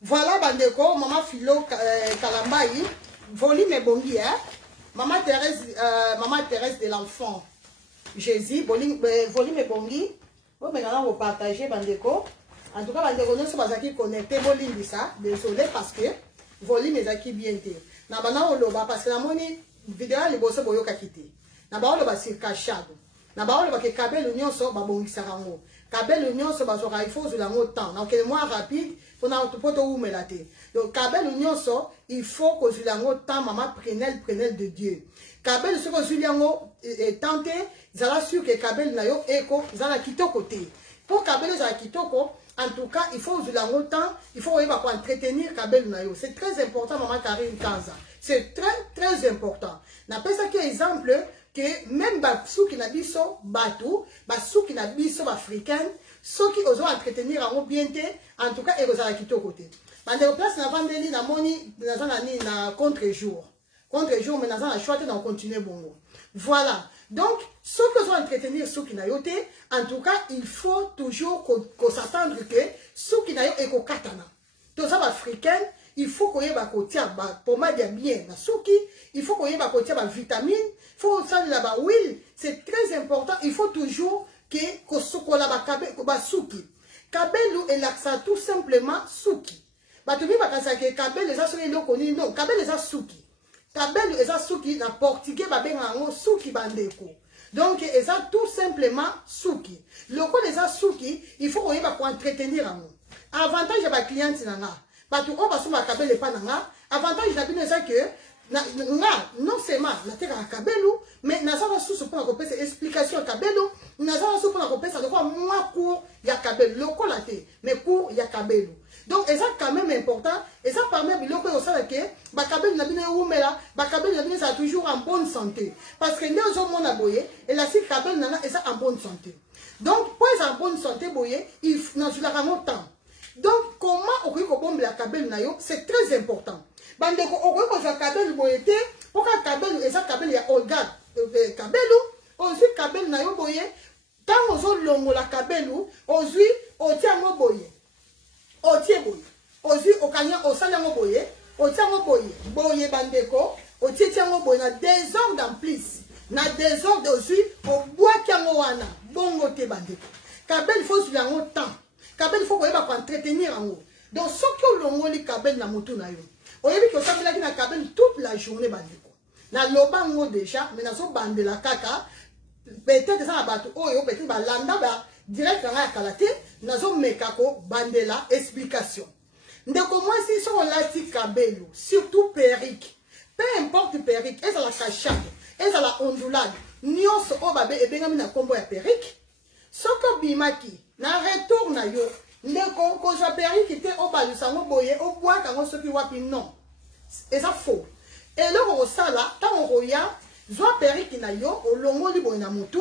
Voilà, bandeko, maman Philo Kalambaï, volume et bongi, hein. Maman Thérèse de l'enfant. Jésus, volume et bongi. Bon, maintenant, vous partagez, bandeko. En tout cas, bandeko, nous sommes connectés, volume ça. Désolé parce que volume est acquis bien. Na bana oloba parce que la moni vidéo les bosso boyo kakité. Na ba oloba sur cachado. Na ba oloba ke kabel union so ba bongisa rango. Kabel union so ba so il faut la ngo temps. Donc le mois rapide pour na poto ou melate. Donc kabel union so il faut que je la ngo temps maman prenel de Dieu. Kabel ce que Juliango est tenté, zala sûr que kabel na yo eko zala kito côté. Pour kabel zala kitoko en tout cas, il faut le temps, il faut entretenir Kabel Nayo. C'est très important, maman Karine Kanza. C'est très important. N'a pas ça exemple que même ceux qui n'a biso bateau, ceux qui n'a biso africain, ceux qui osent entretenir en bien, en tout cas, ils osent quitter au côté. Dans les places, n'a vendeli na moni, na contre-jour. Contre-jour, mais dans la choix, on continue bongo. Voilà. Donc, ceux qui vont entretenir ceux qui n'ont pas, en tout cas, il faut toujours qu'on s'attende que ceux qui n'ont pas été katana. Tous les Africains, il faut qu'on ait pour bien, il faut qu'on ait des vitamines, il faut qu'on ait des huiles. C'est très important. Il faut toujours qu'on ait souki. Kabelu est là, tout simplement souki. Tu dis que Kabelu est là, souki. Kabelu eza suki na portugais babenga ngo suki bandeko. Donc eza tout simplement suki. Loko eza suki, il faut koyeba ko entretenir ngo. Avantage ya ba client nanga. Batu o basuma kabelu pa nanga, avantage na bino eza que non seulement na teka kabelu, mais na za sous pour ko pesa explication kabelu, na za sous pour ko pesa de quoi moi cours ya kabelu, loko la te, mais cours ya kabelu. Donc, c'est quand même important. Et ça permet de dire que Bakabel est toujours en bonne santé. Parce que nous avons aboyé et la si Kabel est en bonne santé. Donc, pour être en bonne santé, il faut le temps. Donc, comment on peut bomber la Kabel c'est très important. Parce que on peut Kabel boyé pour que Kabel et ça Kabel ya organe Kabel aussi Kabel nayo boyé tant on longo la Kabel aussi on tient boyé. Otie boye, ozi okanya osalango boye, otiango boye, boye bandeko, otie tiango boye na désordre en plus, na désordre aussi, au bois kiango wana, bongo te bandeko. Kabel faut sur yango temps, kabel faut koyeba ko entretenir yango. Donc ce que longo li kabel na mutu na yo. Oyebi ko sabela ki na kabel toute la journée bandeko. Na lobango déjà, mais na so bandela kaka, peut-être ça na bato oyo peut-être ba landa ba direct dans la kalate, nazo mekako bandela explication. Ndeko moi si so lati kabelu, surtout perrique. Peu importe perrique, est-ce la cachade, est-ce la ondulade, nyonso o babe e bengami na kombo ya perrique. Soko bimaki, na retour na yo, ndeko ko ja perrique te o balusango boye, o bois kango soki wapi non. Et ça faux. Et là au sala, ta on roya, zo perrique na yo, o longo li boye na mutu.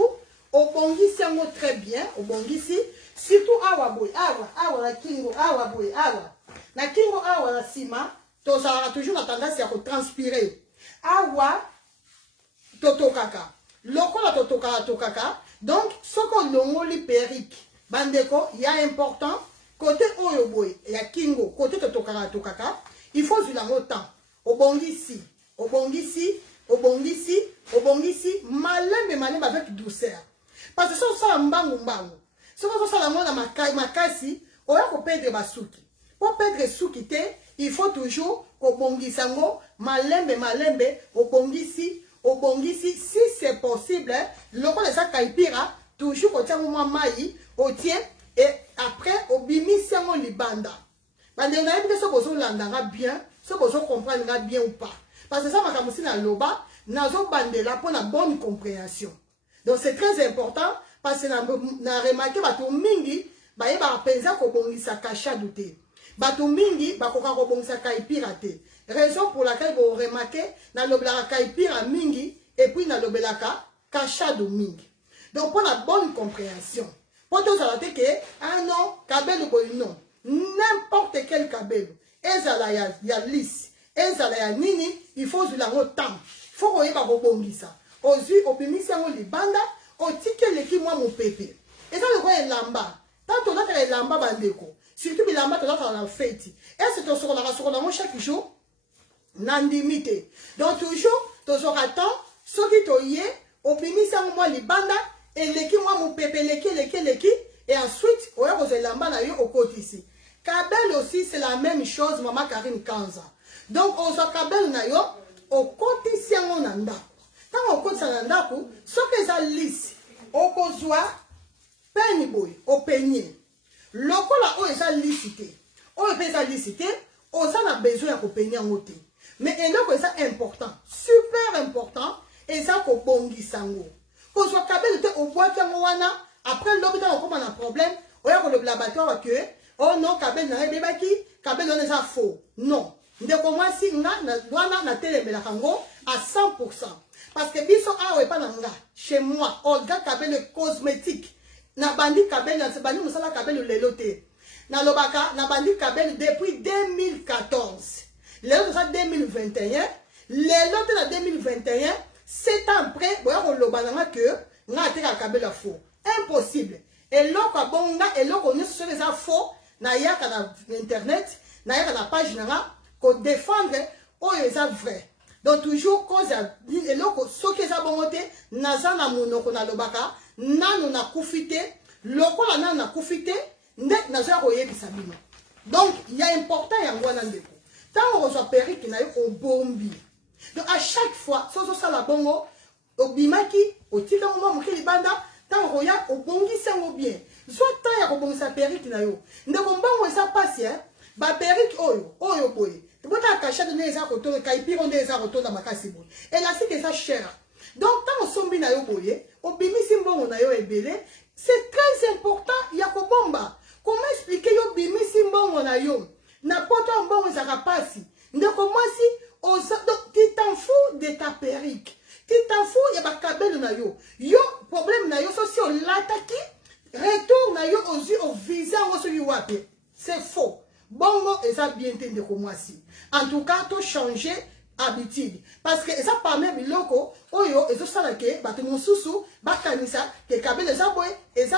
Au bongisi yango très bien, au bongisi, surtout awa boy, awa la kingo, awa boy, awa. Na kingo awa la sima, to ça toujours la tendance à transpirer. Awa totokaka. Loko la totokaka. Donc, ce que l'on li perique, bandeko, il y a important, côté oyo boy, il y a kingo, côté totokaka, il faut du lango temps. Au bongisi, au bongisi, au bongisi, au bongisi, malin avec douceur. Parce que ça a mbangu. Si on a la makasi, on va perdre basuki. Pour perdre suki, il faut toujours au bongisango, malembe, au bongisi, si c'est possible, le roi de sa kaipira, toujours au tiens au maï, au tien, et après au bimisango libanda. Bande na ebi so bozo landanga bien, so bozo comprendre bien ou pas. Parce que ça m'a comme si na loba, nazo bandela pour la bonne compréhension. Donc c'est très important parce que na remarqué bato mingi ba yeba penza ko bongisa kasha douté. Bato mingi ba ko bongisa kaipira te. Raison pour laquelle vous remarquez na lobela kaipira mingi et puis na lobela kasha do mingi. Donc pour la bonne compréhension. Pour tous à la que ah non, kabelu boy non. N'importe quel kabelu. Ezala ya lisse. Ezala ya nini, il faut du lango temps. Il faut qu'on yeba ko bongisa. Ozu opimisi yango libanda otike leki mwa mopepe. Et ça le quoi lamba. Tant on a lamba bandeko. surtout bilamba tozaka na fête est-ce que tosokolaka ngo chaque jour nandimité donc toujours tozora temps soki toye obimisa mwa libanda eleki mwa mopepe leki et ensuite oya kozelamba na yo okotisi kabel aussi c'est la même chose maman Karine Kanza donc ozwa kabel na yo okotisi yango na ndako ntango okotisa na ndako soki eza lisi okozwa peni boye openye lokola oyo eza lisi te oyo mpe eza lisi te oza na besoin ya kopenye yango te mais eloko eza important super important eza kobongisa yango kozwa kabel te obwaki yango wana après lobi ntango okoma na problème oya kolobela bato awa ke oh non kabel na ebebaki kabel wana eza faux non ndeko mwasi nga wana natelemelaka yango à 100% parce que biso awa epa na nga chez moi Olga Kabel cosmétique na bandi kabel na bandi musala kabel lelo te na lobaka na bandi kabel depuis 2014 lelo ça 2021 lelo te na 2021 7 ans après boya koloba na nga que nga teka kabel a faux impossible eloko bonga eloko nyonso soki eza faux na yaka na internet na yaka na page na nga ko défendre oyo eza vrai donc toujours cause ya eloko soki eza bongo te naza na monoko na lobaka nanu nakufi te lokola nanu nakufi te nde nazoya koyebisa bino donc ya important yango wana ndeko ntango kozwa perike na yo obombi donc à chaque fois so ozosala bongo obimaki otikango mwa moke libanda ntango koya obongisi yango bien zwa temps ya kobongisa perike na yo ndeko mbongo eza pasi baperike oyo boye bota kachate nde eza kotonda kaipiro nde eza kotonda makasi boye elastique eza cher donc ntango sombi na yo boye obimisi mbongo na yo ebele c'est très important ya kobomba comment expliquer yo bimisi mbongo na yo na poto ya mbongo ezaka pasi ndeko mwasi donc tu t'en fous de ta perruque tu t'en fous ya bakabelo na yo yo problème na yo so si olataki retour na yo ozwi ovisa yango soki wapi c'est faux bongo eza bien te ndeko mwasi en tout cas to changer habitude parce que eza parmi biloko oyo ezosala ke bato mosusu bakanisa ke kabelo eza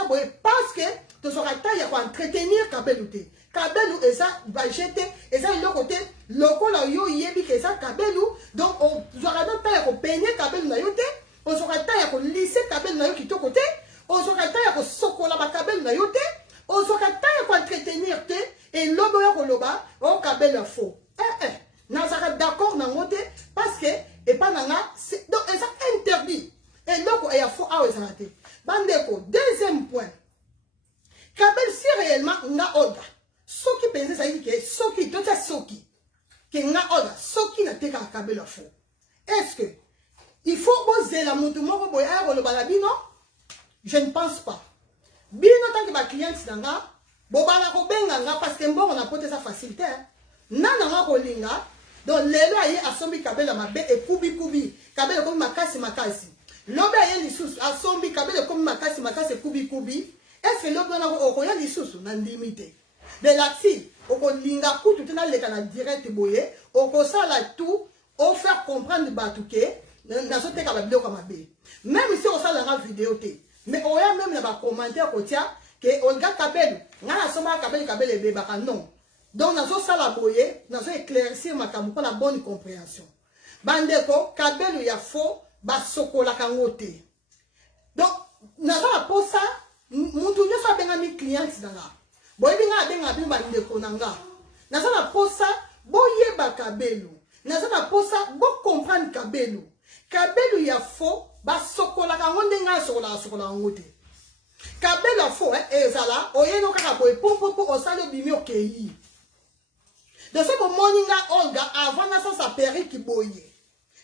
boye parce que tozoka ta ya koentretenir kabelo te kabelo eza baje te eza eloko te lokola yo yebi ke eza kabelo donc ozwaka ta ya kopenye kabelo na yo te ozwaka ta ya kolise kabelo na yo kitoko te ozwaka ta ya kosokola bakabelo na yo te ozwaka ta ya koentretenir te elobo ya koloba o kabelo faux nazaka d'accord nango te parce que epa nanga donc eza interdit eloko eya faux awa ezala te bandeko deuxième point kabel si réellement nga oda soki mpenza ezalaki ke soki totia soki ke nga oda soki natekaka kabel faux est-ce que il faut bozela motu moko boye aya koloba na bino je ne pense pas bino tanke bacliente na nga bobala kobenga nga parce que mbongo na poto eza facilité nana nga kolinga donc lelo aye asombi kabelo mabe ekubi kabelo komi makasi lobe aye lisusu asombi kabelo komi makasi ekubi est-ce que lobe wana okoya lisusu na ndimi te de là-ci okolinga kutu te naleka na direct boye okosala tout ofaire comprendre bato ke nazoteka babiloko mabe même si osalanga vidéo te mais oya même na bacommentaire kotia ke Olga Kabelo nga nasomaka kabelo ebebaka non donc nazo sala boye nazo éclaircir makambo pour la bonne compréhension bandeko kabelo ya faux basokola kango te donc nazo la posa muntu nyoso abengami client nanga boye binga abenga bino bandeko nanga nazo la posa boyeba kabelo nazo la posa bo comprendre kabelo ya faux basokola kango ndenga sokola kango te kabelo faux ezala oyeno kaka boye pompopo osali obimi okeyi de ce moment Olga avant na sa perruque boye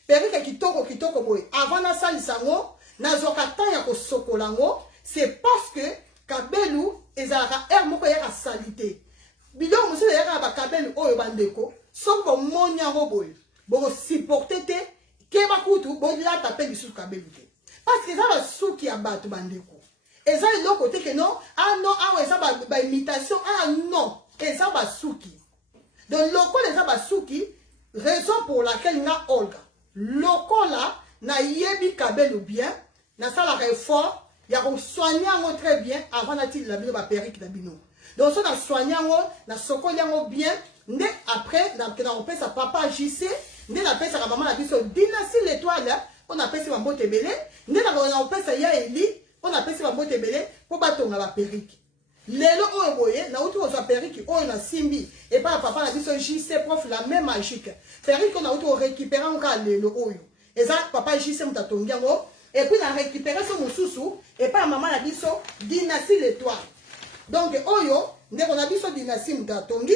perruque kitoko boye avant na sa lisango na zokata ya ko sokolango c'est parce que kabelu ezalaka moko ya salite bidon musu ya ba kabelu oyo bandeko soko moni yango boye bo supporter te ke bakutu bo la taper bisu kabelu te parce que ça va souki ya bato bandeko eza eloko te que non non eza ba imitation non eza ba souki. Donc, loko les abasuki, raison pour laquelle na Olga. Loko là, na yebi kabelo bien, na sa la réforme, ya ko soigner très bien avant na til la bino ba perruque na bino. Donc so na soignango na sokoliango bien nde après na opesa sa papa JC nde na pesa ka maman na biso Dynastie l'étoile on appelle ça mbote belé nde na opesa ya Eli on appelle ça mbote belé po batonga ba periki lelo oyo boye na utu ozwa periki oyo na simbi et pas papa na biso JC prof la même magique periki on a utu récupérer encore lelo oyo et ça papa JC mutatongi yango et puis na récupérer ce mususu et pas maman na biso Dynastie l'étoile donc oyo nde on a biso Dynastie mutatongi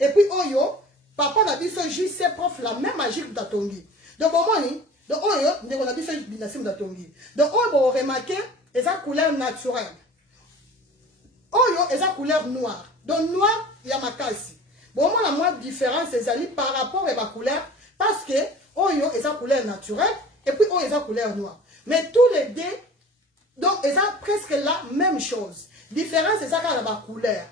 et puis oyo papa na biso JC prof la même magique mutatongi donc omoni donc oyo nde on a biso Dynastie mutatongi donc oyo bo remarquer et ça couleur naturelle oyo eza couleur noire donc noir ya makasi bon moi la moindre différence ezali par rapport à la couleur parce que oyo eza couleur naturelle et puis oyo eza couleur noire mais tous les deux donc eza presque la même chose différence eza kala ba couleur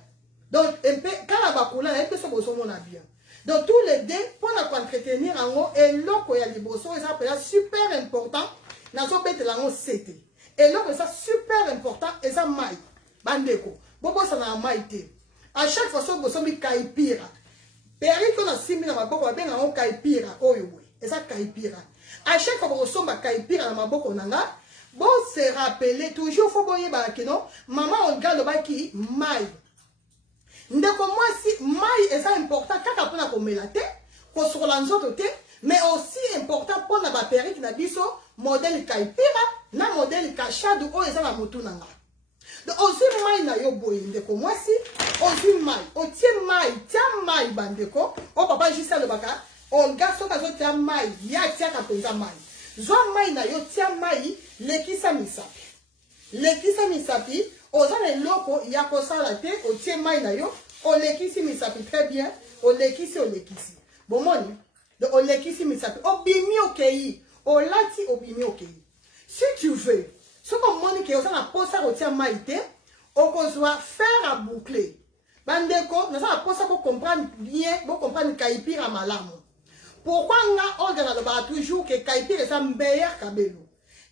donc un peu kala ba couleur et que ce boso mona bien donc tous les deux pour entretenir en haut et loko ya liboso eza super important na so bete la ngo c'était et loko eza super important eza mai bandeko bobo ça na maïté à chaque fois so boso mi kaipira periko na simbi na maboko benga on kaipira oyo boy eza kaipira à chaque fois boso ma kaipira na maboko nanga bon se rappeler toujours faut boyer ba que non maman on garde ba ki mai ndeko moi si mai eza important kaka pona ko melate ko sur la nzoto te mais aussi important pona ba periko na biso modèle kaipira na modèle kachadu o eza na motu nanga. Donc, aussi mai na yo boye ndeko mwasi, aussi mai, o tie mai bandeko, o papa juste le baka, o gaso kazo tia mai, ya tia kapenza mai. Zo mai na yo tia mai, lekisa misapi. Lekisa misapi, o zane loko ya kosala te, o tie mai na yo, o lekisi misapi très bien, o lekisi. Bon moni, donc o lekisi misapi, o bimi okei, o lati o bimi okei. Si tu veux, ce qu'on m'a dit que ça n'a pas ça retient maïté, on doit faire à boucler. Bandeko, nous avons pas ça pour comprendre bien, pour comprendre kaipira malamu. Pourquoi on a le toujours que kaipira est un meilleur kabelu?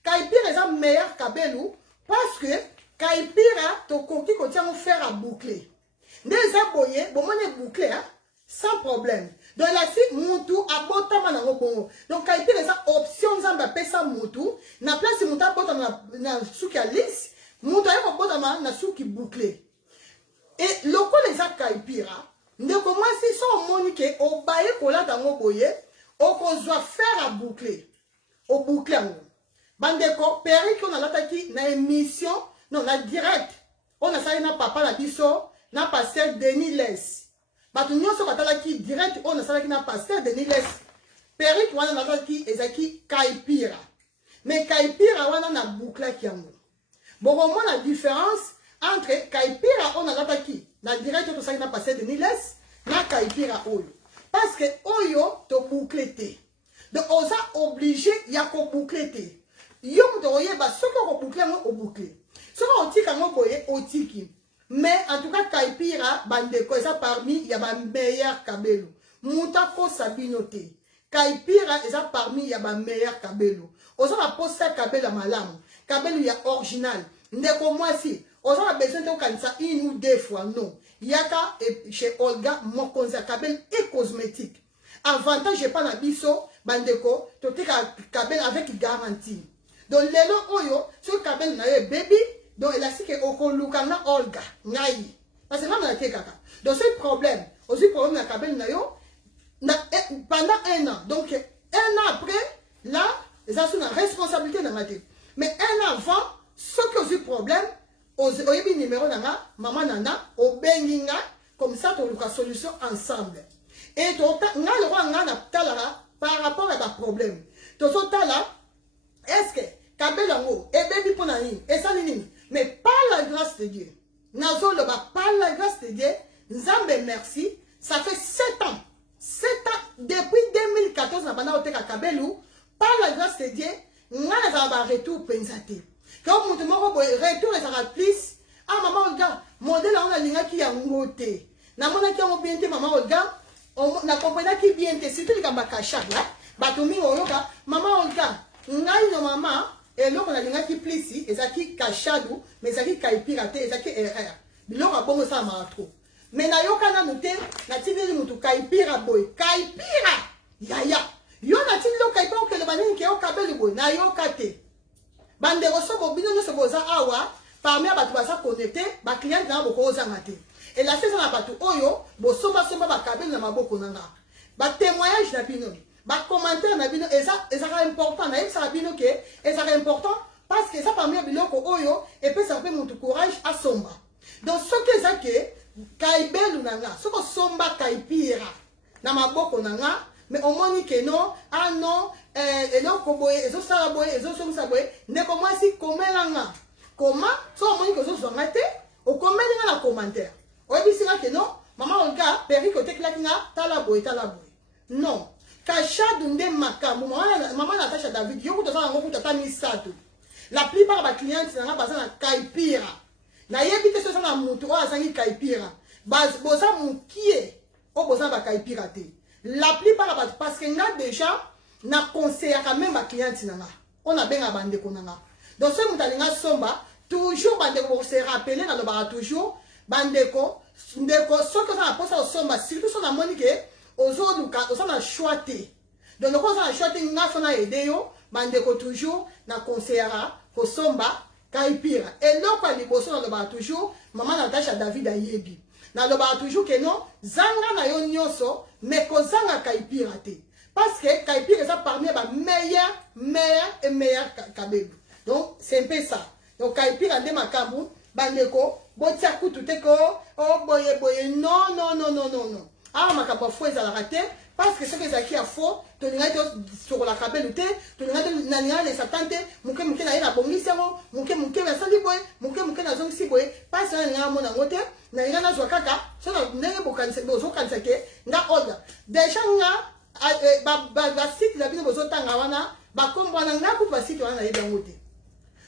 Kaipira est un meilleur kabelu parce que kaipira to koki ko tient faire à boucler. Des aboyés, bon on est bouclé hein, sans problème. Donc la suite mutu abota manango bongo. Donc kaipira est ça option zamba pesa mutu. Na place mutu abota na suki a lisse, mutu ayo abota na suki bouclé. Et loko les a kaipira. Ndeko moi si son monique au baye kola dango boye, au kozwa faire à boucler. Au boucler ngo. Bandeko peri qu'on a l'attaki na émission, non na direct. On a ça na papa la biso, na pasteur Denis Les. Batu nyonso katala ki direct on a salaki na pasteur Denis Les. Perik wana na ki ezaki kaipira. Mais kaipira wana na boucla ki yango. Bon au moins la différence entre kaipira on a ki na direct on salaki na pasteur Denis Les na kaipira oyo. Parce que oyo to boucleté. Donc on a obligé ya ko boucleté. Yo to oyeba soko ko boucler mo o boucler. Soko otika mo boye otiki. Mais en tout cas, Kaipira, bandeko, ça parmi, il y a ma meilleure kabelo. Moutako sabinote. Kaipira, ça parmi, il y a ma meilleure kabelo. Osa la posta kabelo malam. Kabelo, il y a original. Ndeko moi si. Osa la besoin de kanisa une ou deux fois, non. Yaka, chez Olga, mon conseil kabelo et cosmétique. Avantage, j'ai pas l'abisso, bandeko, tote kabelo avec garantie. Donc, lelo oyo, ce kabelo na baby, donc il a dit que Okolukana Olga ngai parce que là on a été kaka donc c'est problème aussi problème na kabel na yo pendant un an donc un an après là ça c'est une responsabilité dans ma tête mais un an avant ce que j'ai problème au numéro nanga maman nana au benginga comme ça on a solution ensemble et tout nga le roi nga na talara par rapport à un problème tout ça là est-ce que kabel ngo et baby pour nani et ça nini. Mais par la grâce de Dieu, par la grâce de Dieu, Nzambe merci, ça fait 7 ans. 7 ans, depuis 2014, par la grâce de Dieu, nous avons un retour pensate. Quand nous avons un retour, ça va plus. Ah, maman, regarde, modèle, on a l'ingé qui a monté. Na mona qui a bien été, maman, regarde, on a compris qui bien été, surtout les gambas cachés, là. Batumi, maman, regarde, nous maman. Et là, on a des gens qui plissent, et ça qui cachadou, mais ça qui caipirate, et ça qui erreur. biloko ya bongo esalamaka trop. Mais nayoka nanu te natindeli mutu kaipira boye kaipira yaya yo natindeli okaipa okeleba nini ke okabeli boye nayoka te bandeko so bobino nyonso boza awa parmi ya bato baza connecté bacliente na boko ozanga te elase eza na bato oyo bosombasomba bakabeli na maboko na nga batémoignage na bino bacommentaire na bino ezaka important nayebisaka bino ke ezaka important parce que eza parmi ya biloko oyo epesaka mpe mutu courage asomba donc soki eza ke kaibelu na nga soki osomba kaipira na maboko na nga mais omoni ke non ah non eloko boye ezosala boye ezosomisa boye ndeko mwasi komela nga koma so omoni ke ozozwanga te okomeli nga na commentaire oyebisi nga ke non mama olga perike otekelaki nga tala boye non kashadu nde makambo mama Natasha David yo kuta ozala yango kuta ta misato la plupart ya bacliente na nga baza na kaipira nayebi te so eza na mutu oyo azangi kaipira boza mokie oyo boza na bakaipira te la plupart ya bato parce que nga déjà na conseillaka même bacliente na nga oyo nabenga bandeko na nga donc soki moto alinga somba toujours bandeko bokose rappele nalobaka toujours bandeko ndeko soki oza na mposa osomba surtout so namoni ke ozoluka oza na choix te donc loko oza na choix te nga fo na aide yo bandeko toujours na conseillaka kosomba kaipira eloko ya liboso nalobaka toujours mama Natasha David ayebi nalobaka toujours ke non zanga na yo nyonso mais kozanga kaipira te parce que kaipira eza parmi ya meilleur kabelu donc c'est un peu ça donc kaipira nde makambo bandeko botia kutu te ko o boye non awa makambo afo ezalaka te parce que soki ezalaki ya fo tolingaki tosokola kabelu te tolingaki nalingaka na satan te moke na ye nabongisi yango moke nasali boye moke nazongisi boye mpasi wana nalingaka mona yango te nalinga nazwa kaka so ndenge bozokanisa ke nga oda deja nga basite na bino bozotanga wana bakombo wana nga kutu basite wana nayebi yango te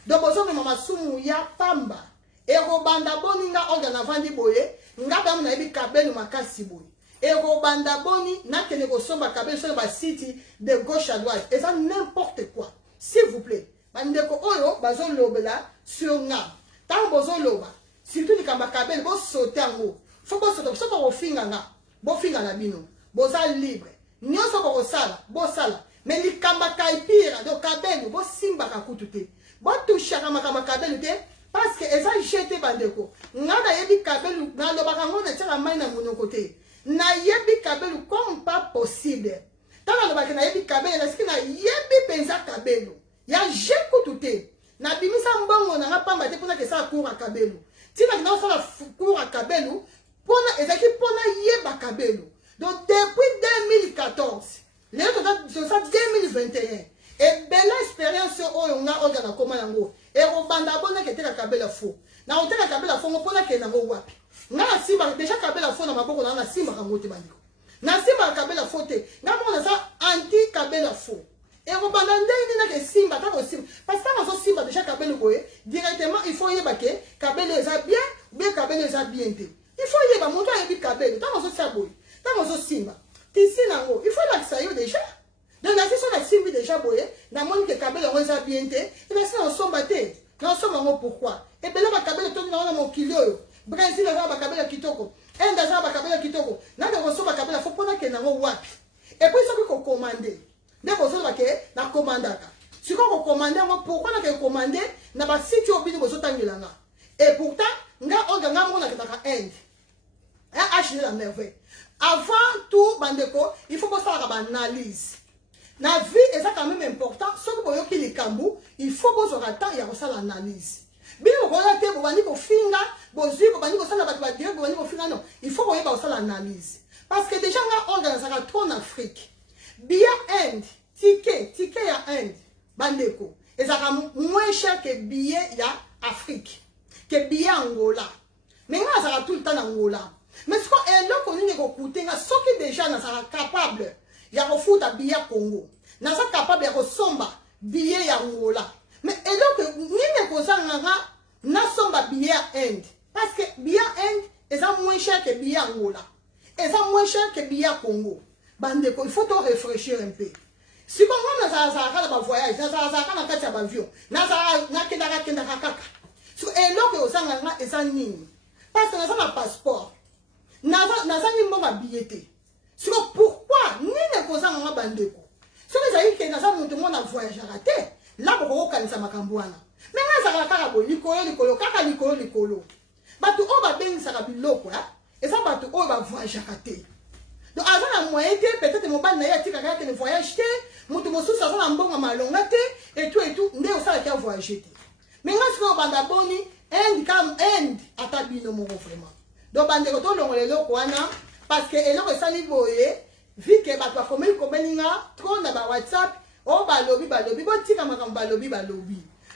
donc bozomema masumu ya pamba ekobanda boni nga oda navandi boye nga damu nayebi kabelu makasi boye ekobanda boni nakende kosomba kabelu soki basiti de gauche à droite eza n'importe quoi s'il vous plaît bandeko oyo bazolobela sur nga ntango bozoloba surtout likambo kabelu bosote yango fo bosote soki bofinga nga bofinga na bino boza libre nyonso bokosala bosala mais likambo kaipira donc kabelu bosimbaka kutu te botushaka makambo kabelu te parce que eza jete bandeko nga nayebi kabelu nalobaka ngo natiaka mai na monoko te nayebi kabelu comme pas possible ntango nalobaki nayebi kabelu nasiki nayebi mpenza kabelu ya je kutu te nabimisa mbongo nanga pamba te mpona kesala cour ya kabelu ntina kina osala cour ya kabelu mpona ezalaki mpona yeba kabelu donc depuis 2014 lelo toza 2021 ebele expérience oyo nga oyo nakoma yango ekobanda bonaki eteka kabela fo na oteka kabela fo ngo mpona kende yango wapi nga nasimbaka deja kabela fo na maboko nanga nasimbaka ngo te bandeko nasimbaka kabela fo te nga moko naza anti kabela fo ekobanda ndenge naka esimba ntango osimba parce que ntango ozosimba deja kabelo boye directement il faut yeba ke kabelo eza bien bien kabelo eza bien te il faut yeba moto ayebi kabelo ntango ozosia boye ntango ozosimba tisi nango il faut lakisa yo deja donc nasi so nasimbi deja boye namoni ke kabelo yango eza bien te enasi na osomba te na osomba yango pourquoi ebele bakabelo toki nango na mokili oyo Brésil aza bakabelo kitoko Inde aza bakabelo kitoko nande kosomba kabelo fo mpona ke nango wapi epuis soki kokomande nde bozoloba ke nakomandaka sikoyo kokomande yango pourkui nake komande na basiti oyo bino bozotangela nga et pourtant nga oyo nga moko nakendaka Inde hd la merveille avant tout bandeko il faut bosalaka baanalyse na vie eza quand même important soki boyoki likambo il faut bozwaka temps ya kosala analyse bino bokoya te bobandi kofinga bozwi bobandi kosala bato badirect bobandi kofinga non il faut boyeba kosala analyse parce que déjà nga organisaka trop na Afrique bia Inde ticket ya Inde bandeko ezaka moins cher que billet ya Afrique que billet Angola mais nga azaka tout le temps Angola mais ce qu'on eloko nini kokute nga soki déjà nazaka capable ya kofuta billet Congo naza capable ya kosomba billet ya Angola mais eloko nini kozanga nga nasomba billet ya Inde parce que billet Inde eza moins cher que billet Angola eza moins cher que billet Congo bandeko il faut to réfléchir un peu si bon moi nazalaka na bavoyage nazalaka na kati ya bavion nakendaka kaka so eloko ozanga nga eza nini parce que naza na passeport naza ni mbongo billet. Siko pourquoi nini kozanga nga bandeko soki ezali ke naza moto mona voyagera te la bokokokanisa makambo wana me nga ezalaka kaka boye likolo kaka likolo bato oyo babengisaka biloko eza bato oyo bavoyagera te. Donc aza na moyen te peut-être mobali na ye atikaka yake ne voyage te moto mosusu aza na mbongo malonga te et tout nde osalaki ya voyage te. Me nga sikoyo banda boni inde ata bino moko vraiment. Donc bandeko tolongola eloko wana parce que eloko esali boye vu que bato bakomeli kobelinga trop na ba WhatsApp o balobi botika makambo balobi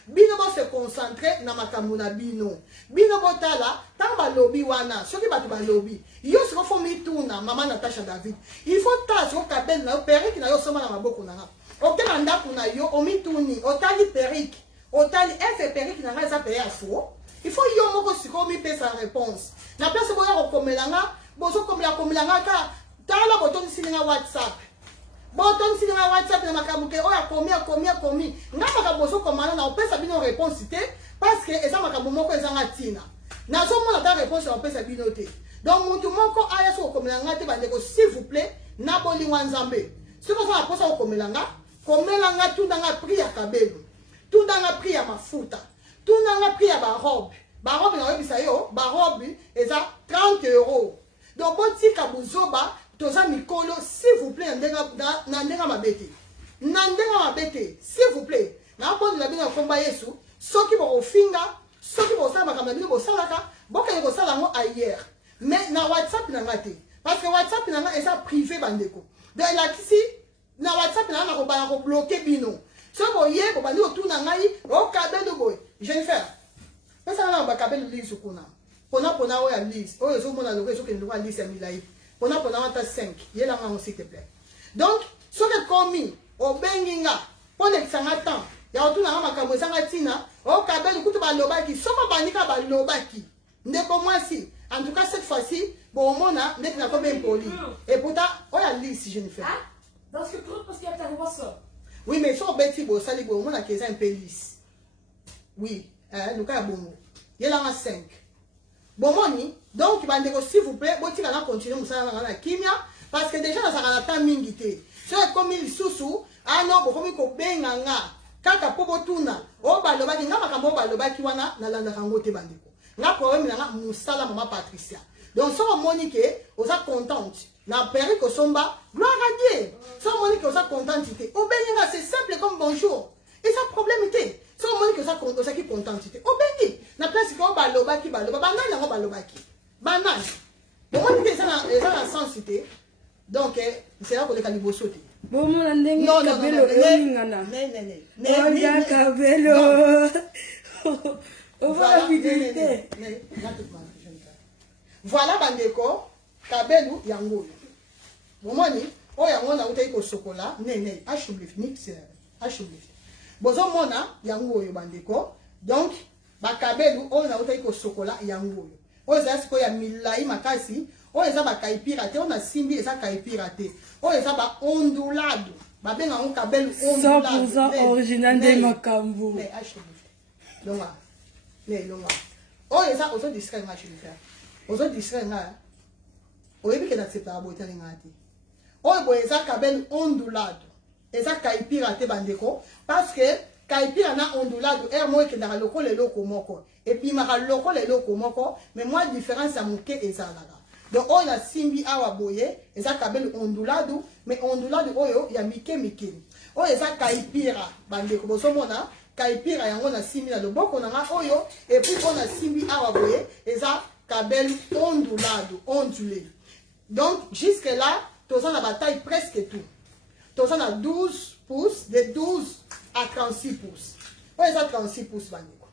bino bo se concentrer na makambo na bino botala tant balobi wana soki bato balobi yo siko fo mituna mama Natasha David il faut tas o kabel na periki na yo soma na maboko na nga okena ndaku na yo omituni otali periki otali efe periki na nga eza peye ya faux il faut yo moko siko mi pesa réponse na place boya kokomelanga bozo komelanga ka tala botoni sininga WhatsApp na makambo ke oya komi nga makambo bozo komana na opesa bino réponse te parce que eza makambo moko ezanga tina nazomona ta réponse na opesa bino te. Donc mutu moko aya so komelanga te bandeko s'il vous plaît na bolingwa nzambe siko so aposa komelanga tundanga prix ya kabelo tundanga prix ya mafuta tundanga prix ya barobe na webisa yo barobe eza 30 €. Donc botika buzoba toza mikolo s'il vous plaît na ndenga mabete s'il vous plaît na bondi la bino komba Yesu soki bokofinga soki bosala makambo na bino bosalaka bokende kosala yango ailleurs mais na WhatsApp na nga te parce que WhatsApp na nga eza privé bandeko donc elakisi na WhatsApp na nga nakobana kobloke bino so boye bobandi kotuna ngai okabelo boye Jennifer pesanga na bakabelo lise kuna pona oyo ya lise oyo ezomona loko ezokende loko ya lise ya milai pona wata 5 yelanga ngo s'il te plaît. Donc soki komi obenginga pona kisanga temps ya otuna nga makambo ezanga tina okabelo kutu balobaki soko bandika balobaki ndeko mwasi en tout cas cette fois-ci bomona ndeki na kobe impoli et pourtant oya lise Jennifer dans ce truc parce qu'il y a ta réponse. Oui mais so beti bo sali bomona keza un peu lisse oui luka ya bongo yelanga 5 bomoni donc bandeko s'il vous plaît botika na continuer musala na kimia parce que déjà na saka na temps mingi te so comme lisusu ano bokomi ko benga nga kaka po botuna o balobaki nga makambo balobaki wana na landa kango te bandeko nga problème na nga musala mama Patricia donc so monique oza contente na peri ko somba gloire à Dieu so monique oza contente te o benga c'est simple comme bonjour et ça problème te so monique oza ki contente te o bengi na place ko balobaki banani yango balobaki banani bon monique eza na sens te donc c'est là ko leka liboso te bon mon ndenge kabelo ngana ne kabelo on va vidéo. Voilà bandeko kabelu yango bomoni oyo yango na utai ko sokola ne ashublif mix ashublif bozo mona yango oyo bandeko donc bakabelu oyo na utai ko sokola yango oyo za siko ya milai makasi oyo za bakaipira te on a simbi eza kaipira te oyo za ba ondulado babenga ngo kabelu ondulado 100% original de makambo ne ashublif donc longa oyo eza ozo discret nga Jennifer ozo discret nga oyebi ke na tsepaka boye tali nga te oyo boye eza kabel ondulado eza kaipira te bandeko parce que kaipira na ondulado ere moko ekendaka lokola eloko moko epimaka lokola eloko moko mais mwa différence ya moke ezalaka donc oyo na simbi awa boye eza kabel ondulado mais ondulado oyo ya mike oyo eza kaipira bandeko bozomona kaipira yango na simbi na loboko na nga oyo et puis on a simbi awa boye eza kabel ondulé donc jusque là toza na bataille presque tout toza na 12 pouces de 12 à 36 pouces oyo eza 36 pouces bandeko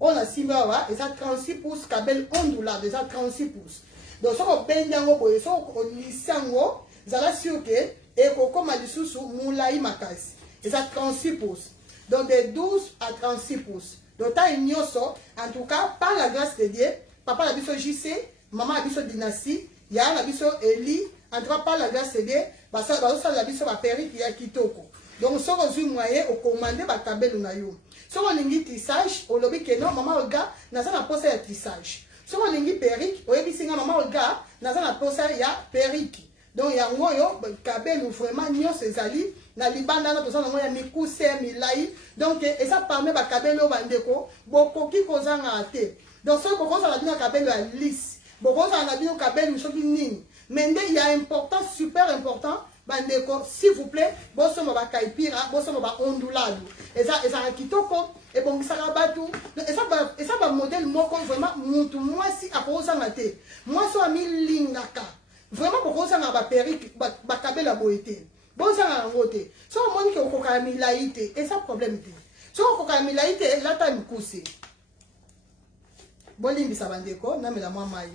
on a simbi awa eza 36 pouces kabel ondulado eza 36 pouces donc soko obendi yango boye soko olisi yango zala sûr ke ekokoma lisusu mulai makasi eza 36 pouces. Donc de 12 à 36 pouces. Donc ta ignoso, en tout cas, par la grâce de Dieu, papa la biso JC, maman la biso Dynastie, ya la biso Eli, en tout cas par la grâce de Dieu, basa la biso ba péri qui a kitoko. Donc so rezu moyen au commander ba kabelu na yo. So on lingi tissage, au lobby que non, maman oga, na ça na posa ya tissage. soki olingi perrique oyebisinga mama olga naza na posa ya perrique donc yango oyo kabelu vraiment nyonso ezali na libanda na toza nango ya mikuse ya milai donc eza parmi bakabelo oyo bandeko bokoki kozanga te donc soki bokozala bino kabelo ya lisse bokozala na bino kabelu soki nini mais nde ya important super important bandeko s'il vous plaît bosomba bakaipira bosomba baonduladu ezaka kitoko ebongisaka bato eza bamodele moko vraiment mutu mwasi akozanga te mwasi oyo amilingaka vraiment bokozanga baperike bakabela boye te bozanga yango te soki omoni ke okoka ya milai te eza problème te soki okoka ya milai te lata mikuse bolimbisa bandeko namela mwa mai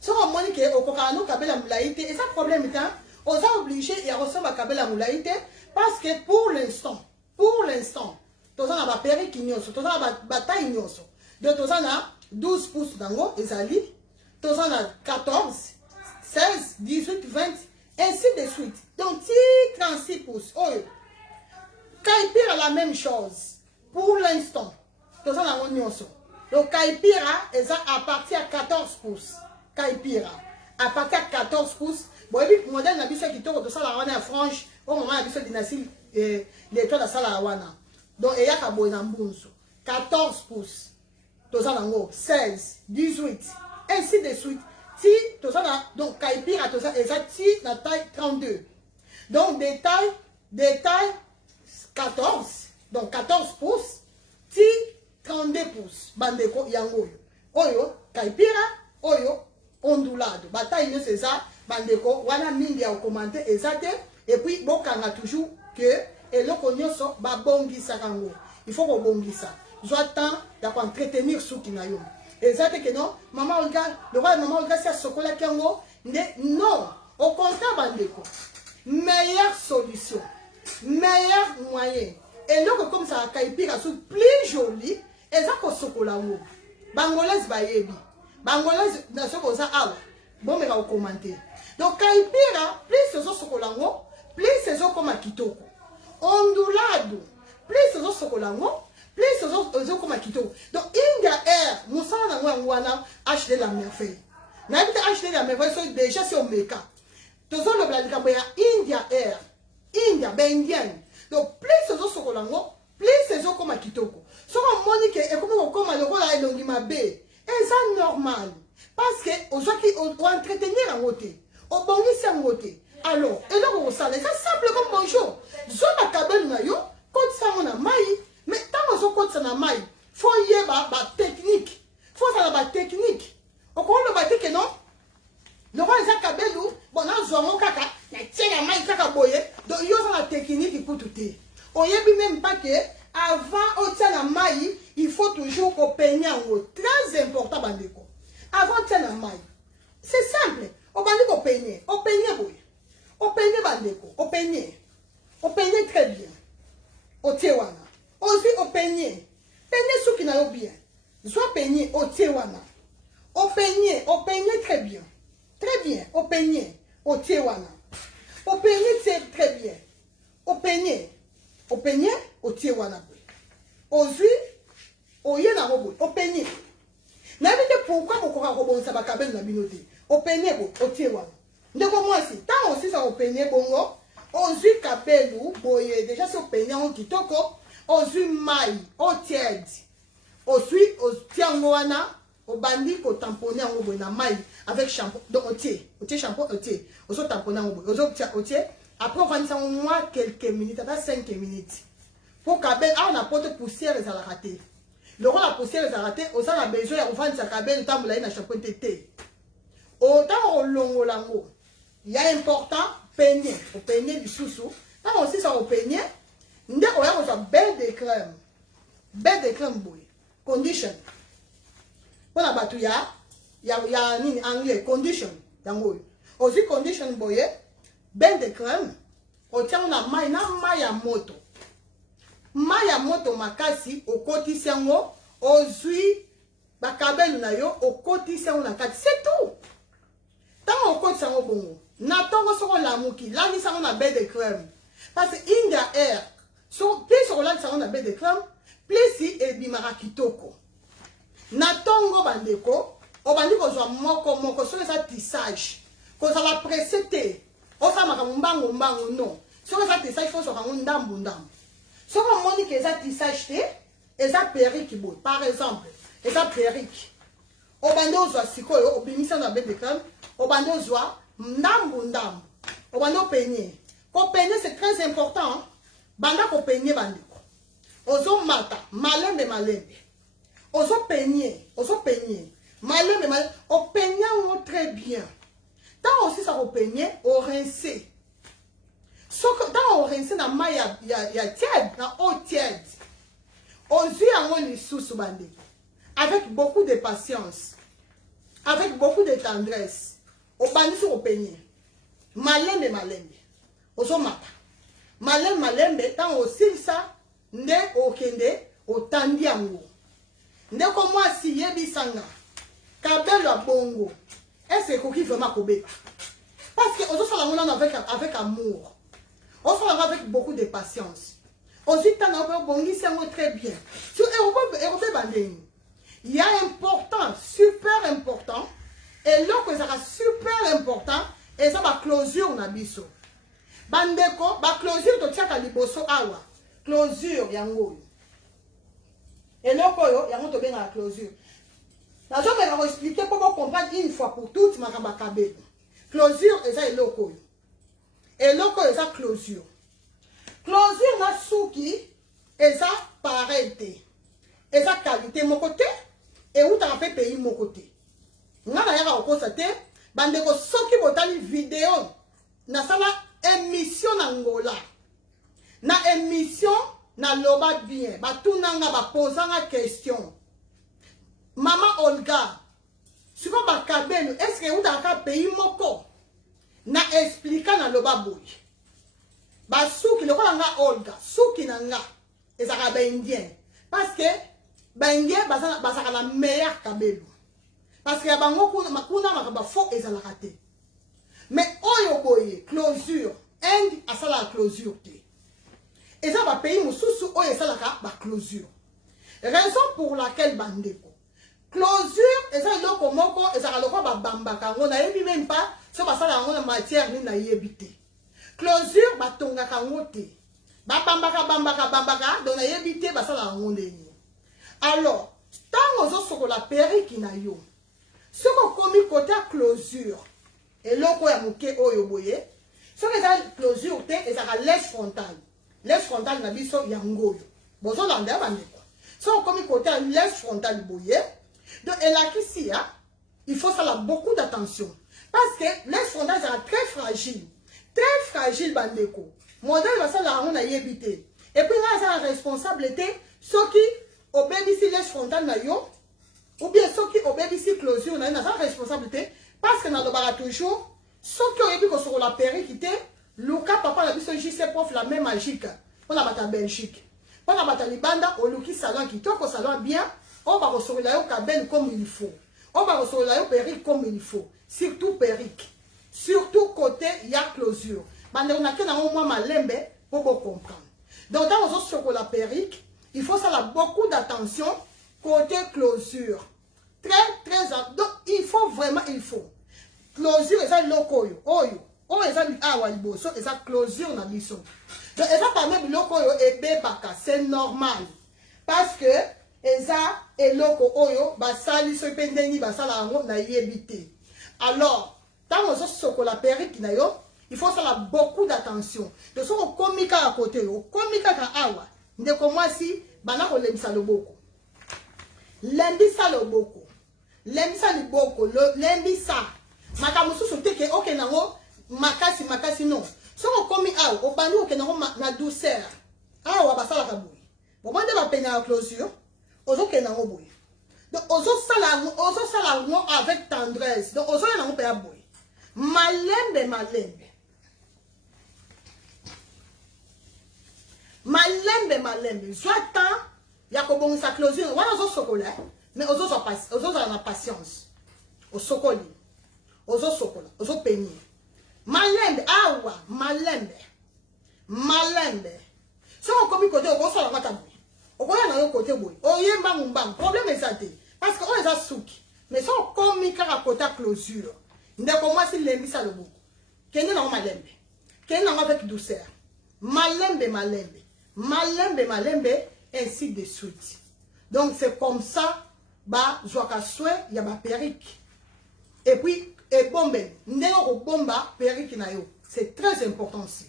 soki omoni ke okokaka no kabela molai te eza problème te oza obligé ya kosomba kabela molai te parce que pour l'instant toza na baperiki nyonso toza na bataille nyonso donc toza na 12 pouces nango ezali toza na 14 16 18 20 ainsi de suite donc ti 36 pouces oyo kaipira la même chose pour l'instant toza nango nyonso donc kaipira eza à partir ya 14 pouces kaipira à partir ya 14 pouces boyebi modèle na biso ya kitoko tosala wana ya franche o mama na biso dynastie l'étoile asala wana donc eyaka boye na mbunzu 14 pouces toza nango 16 18 ainsi de suite ti toza na donc kaipira toza eza ti na taille 32 donc des tailles 14 donc 14 pouces ti 32 pouces bandeko yango oyo kaipira oyo ondulado bataille nyonso eza bandeko wana mingi ya okomante eza te et puis bokanga toujours que eloko nyonso babongisaka yango il faut kobongisa zwa temps ya koentretenir suki na yo eza te ke non mama olga lokola mama olga si asokolaki yango nde non au contraire bandeko meilleure solution meilleur moyen eloko comme ça kaipira su plus joli eza kosokola yango bangolaise bayebi bangolaise na soki oza awa bomeka kokomante donc kaipira plus ezosokola yango plus ezokoma kitoko ondulado plus ezosokola yango plus ezokoma kitoko donc india air mosala nango yango wana acheter la merveille nayebi te acheter la merveille so déjà si omeka tozolobela likambo ya india air india baindienne donc plus ezosokola yango plus ezokoma kitoko soki omoni ke ekomi kokoma lokola elongi mabe eza normal parce que ozwaki oentretenir yango te obongisi yango te alors eloko kosala eza simple comme bonjour zwa bakabelu na yo kotisa yango na mai mais ntango ozokotisa na mai fo yeba batechnique fo ozala batechnique okoloba te ke non lokola eza kabelu bon nazwa yango kaka natie na mai kaka boye donc yo oza na technique kutu te oyebi même pas que avant otia na mai il faut toujours kopeigner yango très important bandeko avant otia na mai c'est simple obandi kopeigner boye opeigner bandeko opeigner très bien otie wana ozwi opeigner suki na yo bien zwa peigner otie wana opeigner très bien opeigner otie wana opeigner très bien opeigner otie wana boye ozwi oye nango boye opeigner nayebi te pourquoi bokoka kobongisa bakabelu na bino te opeigner boye otie wana ndeko mwasi ntango osisa opeigner bongo ozwi kabelu boye déjà si opeigner yango kitoko ozwi mai otiede otia yango wana obandi kotampone yango boye na mai avec shampoo donc otie shampoo otie ozotampone yango boye otie après ovandisa yango mwa quelques minutes ata 5 minutes po kabelu awa na poto poussière ezalaka te lokola poussière ezalaka te oza na besoin ya kovandisa kabelu otambola ye na shampoo te otango olongola yango ya important peigner opeigner lisusu ntango osisa opeigner nde oya kozwa bain de crème boye condition mpona bato ya nini anglais condition yango oyo ozwi condition boye bain de crème otiango na mai ya moto makasi okotisi yango ozwi bakabelu na yo okotisi yango na kati c'est tout ntango okotisa yango bongo na ntongo soko olamuki landisa yango na bain de crème parce que india air so mpe soko landisa yango na bain de crème plisi ebimaka kitoko. Na tongo bandeko, obandi kozwa moko so eza tissage. Kozala pressé te. Osa maka mbango non. So eza tissage fo so kango ndambu. So ko moni ke eza tissage te, eza perruque boy. Par exemple, eza perruque. Obandi ozwa sikoyo obimisa na bébé crème, obandi ozwa ndambu. Obandi peigner. Ko peigner c'est très important. Banda ko peigner bandeko. Ozo mata, malembe. Ozo peigner. Malembe. O peigner très bien. Tant aussi ça au peigner, au rincer. Dans au rincer na ma ya tiède, na eau tiède. Ozu yango lisusu bandeko. Avec beaucoup de patience. Avec beaucoup de tendresse. Au bandi sur au peigner. Malembe. Ozo mata. Malembe, tant aussi ça, nde okende, otandi yango. Nde ko moi si yebi sanga. Kabelo a bongo. Est-ce que qui vraiment kobeba? Parce que on s'en va avec amour. On s'en va avec beaucoup de patience. Ensuite, on a bongi c'est très bien. Sur Europe bandeni. Il y a important, super important. Et là que ça sera super important et ça va closure na biso. Bandeko, ba closure to tiaka liboso awa. Closure yango. Et là koyo yango to benga la closure. La je vais vous expliquer pour comprendre une fois pour toutes ma kabakabé. Closure et ça est loco. Et loco et ça closure. Closure na souki et ça pareil. Et ça qualité mon côté et où t'as fait pays mon côté. Ngana yaka okosate bandeko soki botali vidéo na sala émission Angola. Na émission na loba bien. Ba tunanga ba posanga question. Maman Olga, si vous avez est-ce que vous avez un pays moko na expliquer na loba boy. Ba souki le nga Olga, souki nanga et ça va indien parce que ba indien ba la meilleure kabelo. Parce que bango kuna makaba faux et ça la raté. Mais oyo boy closure, end à ça la closure té. Et ça va payer mususu oyo ça la ba closure. Raison pour laquelle bandeko closure et ça donc moko et ça le ba bamba kango na yebi même pas so ba sala ngona matière ni na yebité closure ba tonga kango te ba bamba donc na yebité ba sala ngone ni alors tant ozo soko la perruque na yo soko komi côté closure et loko ya moke oyo boye so que ça closure te et ça laisse frontale na biso ya ngoyo bozo landa bandeko so komi côté laisse frontale boye. Donc, et là, ici, hein, il faut ça là beaucoup d'attention. Parce que les frontages sont très fragiles. Très fragiles, bandeko. Modèle va ça là, on a évité. Et puis là, ça la responsabilité, ceux qui obéissent les frontales, ou bien ceux qui obéissent closure, on a la responsabilité. Parce que dans le bar toujours, ceux qui ont vu sur la périquité, Luca, papa, la biso JC prof, la même magique. On a battu Belgique. On a battu Libanda, au Luki salon qui toque au salon bien. On va recevoir la cabane comme il faut. On va recevoir la perruque comme il faut. Surtout perruque. Surtout côté il y a closure. On a qu'un moins malembe pour comprendre. Donc dans les autres la perruque, il faut ça beaucoup d'attention côté closure. Très donc il faut vraiment closure et ça lokoyo. Oh et ça awaliboso et ça closure na biso. Donc et ça permet lokoyo et bebaka, c'est normal. Parce que eza eloko oyo basali so pendeni basala ngo na yebité. Alors, tant on soko la perruque na yo, il faut ça beaucoup d'attention. De so komika à côté yo, komika ka awa. Ndeko mwasi bana ko lemisa loboko. Lembisa loboko. Lembisa liboko, lembisa. Makamususu teke oke nango makasi non. So komi awa, obandi oke nango na douceur. Awa basala ka boui. Bon moi de ba pena closure. Ozo kenango boy. Donc ozo sala avec tendresse. Donc ozo yango pe boy. Malembe. J'attends ya ko bon sa closure. Wana ozo sokola, mais ozo na patience. O sokoli. Ozo sokola, ozo peigner. Malembe awa, malembe. So on komi côté ozo sala mata boy. Okoya na yo closure. Ndeko moi si lembi ça le bout. Kende na malembe. Kende na avec douceur. Malembe, malembe. Malembe, malembe, ainsi de suite. Donc c'est comme ça, bah, joaka soin, il y a ma perruque. Et puis, et bombe, ndeko bomba perruque na yo. C'est très important aussi.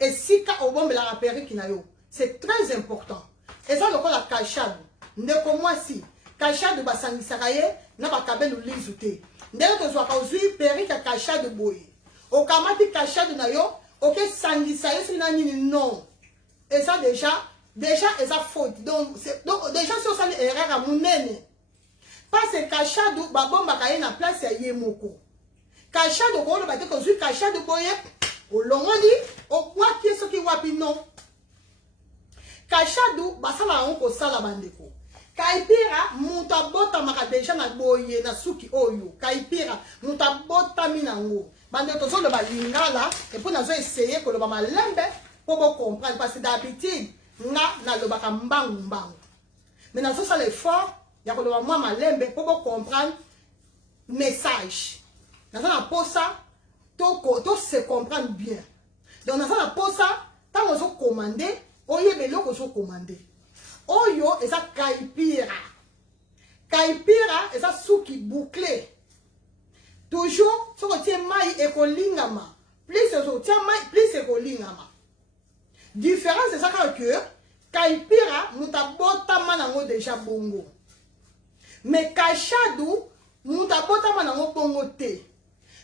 Et si ka o bombe la perruque na yo, c'est très important. Et ça, le la cachade. Ndeko moi si, cachade basangisaka ye, na bakabelu lizute. Ndeko to joaka ozui perruque a cachade boye. O kamati cachade na yo, ok sangisa yo sina nini non. Et ça déjà et ça faute. Donc déjà si on s'en est erreur à mounene. Parce que cachade babomba kaye na place ya yemoko. Cachade ko lo bate ko zui cachade boye. O longoli o kwa ki so ki wapi non. Cachade basala on ko sala bandeko. Kaipira muta bota maka deja na boye na suki oyo. Kaipira muta bota minango. Bande to so le ba lingala et puis nazo essayer ko le ba malembe pour comprendre parce que d'habitude na le ba kambangu mbangu. Mais nazo ça l'effort ya ko le ba moi malembe pour comprendre message. Nazo na posa to se comprendre bien. Donc nazo na posa tant on commander oye belo ko so commander. Oyo et ça kaipira. Kaipira et ça suki bouclé. Toujours, si on tient maï et qu'on lingama, plus on tient maï, plus qu'on lingama. Différence, c'est ça que kaipira, mouta bota manango déjà bongo. Mais kachadou, mouta bota manango bongo te.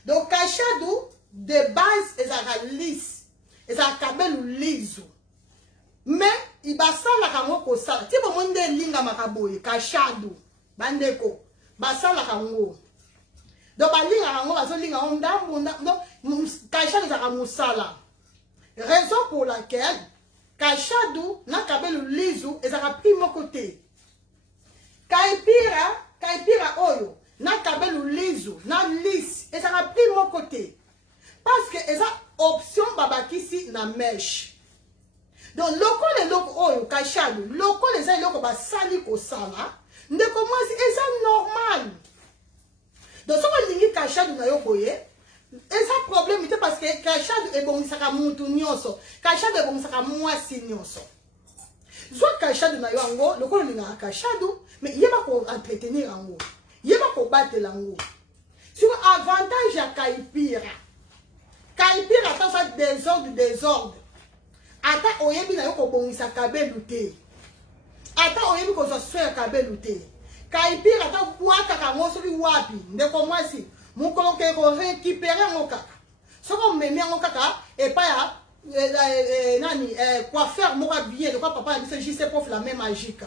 Donc kachadou, de base, et ça lisse, et ça kabel ou liso. Mais, il basa la kango ko sala. Si vous monde lingama kaboye, kachadou, bandeko, basa la kango. Donc, raison pour laquelle Kachadou n'a qu'à le liso et ça a pris mon côté. Kaipira oyo n'a qu'à le liso, n'a lisse et ça a pris mon côté. Parce que esa option babakisi na mèche. Donc, loko le loko oyo Kachadou, loko les a loko ba sali ko sala, ne commence et ça normal. Donc, si on dit Kachadou na yo boye, et ça problème était parce que Kachadou est bon saka mutu nyonso, Kachadou est bon saka mwasi nyonso. Soit Kachadou na yo ango, le ko linga Kachadou, mais yeba ko entretenir ango. Yeba ko battre lango. Sur avantage ya Kaipira. Kaipira ta ça désordre. Ata oyebi na yo ko bongisa kabelu te. Ata oyebi ko so soya kabelu te. Kaipira ta buaka kango soki wapi ndeko mwasi mukolo ke ko récupérer mon kaka soko meme mon kaka et pas ya nani coiffeur mo bien de quoi papa dit JC prof la même magique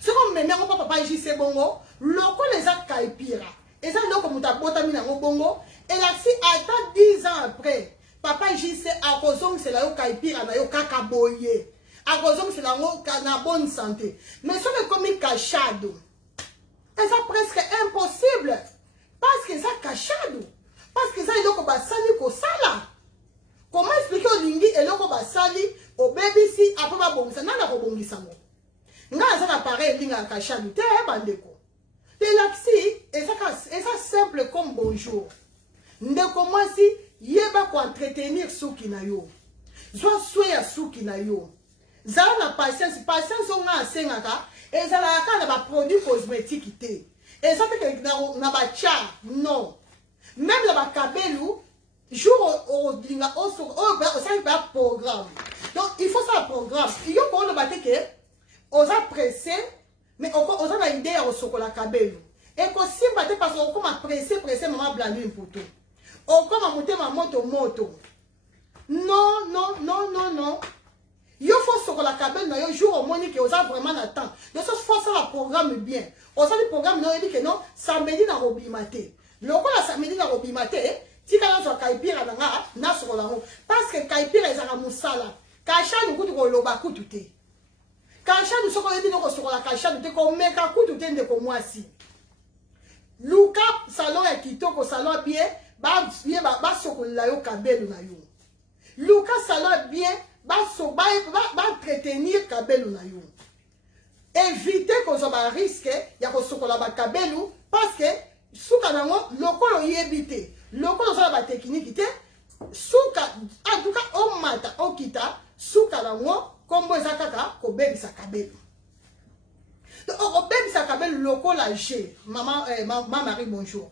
soko meme mon papa JC bongo loko les a Kaipira et ça loko muta botami na bongo et là si attend 10 ans après papa JC a kozong c'est la yo Kaipira na yo kaka boye a kozong c'est la ngo na bonne santé mais ça comme Kachadou. Et ça presque impossible. Parce que ça Kachadou. Parce que ça il est basali ko sala. Comment expliquer au lingi et loko basali au baby si après ba bongisa nana ko bongisa ngo. Nga ça appareil linga Kachadou te bandeko. Et là si et ça simple comme bonjour. Ndeko moi si yeba ko entretenir suki na yo. Soit soya suki na yo. Zala na patience on a sengaka. Et ça n'a pas produit cosmétique. Et ça fait que na ba tcha non. Même la kabelu jour au dinga au ça pas programme. Donc il faut ça programme. Il y a pour le baté que osa pressé mais osa na idée au sokola kabelu. Et ko simba te parce qu'on comme pressé maman blandu pour tout. On comme monter ma moto. Non. Yo faut sur la cabane na yo jour au monique osa vraiment attend. Yo ça faut ça la programme bien. Osa le programme non dit que non samedi na robimate. Loko la samedi na robimate ti kana zo Kaipira na sur la parce que Kaipira ezaka musala. Kachadou kutu ko loba kutu te. Kachadou soko yebi no ko sur la Kachadou te ko meka kutu te ndeko mwasi. Luka salon ya kitoko salon bien ba soko la yo kabelu na yo. Luka salon bien ba entretenir kabelu na yo. Éviter qu'on soit risque ya ko sokola ba kabelu parce que suka nango lokolo yebite lokolo sala ba technique te suka en tout cas o mata o kita suka nango kombo eza kaka kobebisa kabelo donc okobebisa kabelo lokola G maman Marie bonjour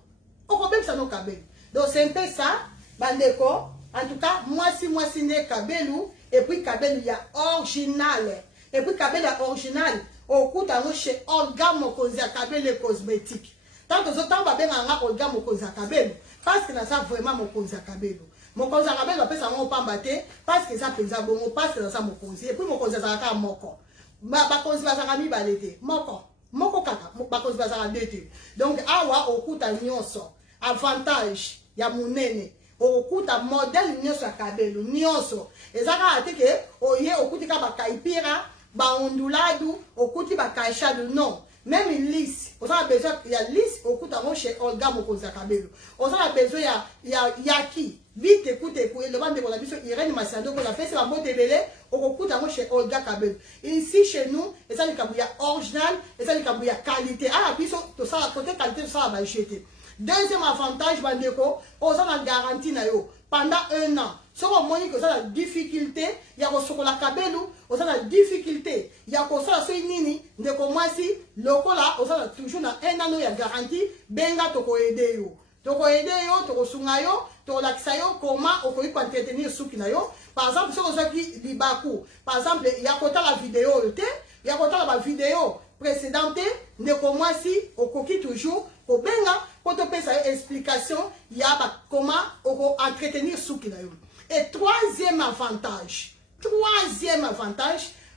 okobebisa no kabelo donc c'est un peu ça bandeko en tout cas mwasi ne kabelu et puis kabelu ya original et puis kabelu ya original okuta ngo chez Olga Mokonzi ya kabelu cosmétique tant que autant ba benga nga Olga Mokonzi ya kabelu parce que na ça vraiment Mokonzi ya kabelu Mokonzi ya kabelu apesa ngo pamba te parce que ça penza bongo parce que na ça Mokonzi et puis Mokonzi za ka moko ba konzi ba za mibale te moko kaka ba konzi ba za ndete donc awa okuta nyonso avantage ya munene okuta modèle nyonso ya kabelu nyonso ezaka ateke oye okutika bakaipira baonduladu okuti bakaishadu non même lisse osala besoin ya lisse okuta ngo chez Olga Mokonzi ya kabelu osala besoin ya yaki vite écoute le bande de la biso Irène Masiando qu'on a fait c'est la mode belé okuta ngo chez Olga kabelu ici chez nous et ça le kabuya original et ça le kabuya qualité ah biso to ça côté qualité ça va jeter. Deuxième avantage, bandeko, on a la garantie na yo pendant 1 an. Si on montre que ça la difficulté, il y a la kabelu, on a la difficulté, il y a ça la nini, de comment si lokola, on a toujours na 1 an il y a garantie, benga toko aider yo. Toko aider yo, toko sunga yo, toko lakisa yo comment on peut entretenir souki na yo. Par exemple, si on a qui libaku, par exemple, il y a kota la vidéo il y a kota la vidéo précédente, de comment si on coquille toujours pour benga pour te faire une explication il y a comment on entretenir souki na yo. Et troisième avantage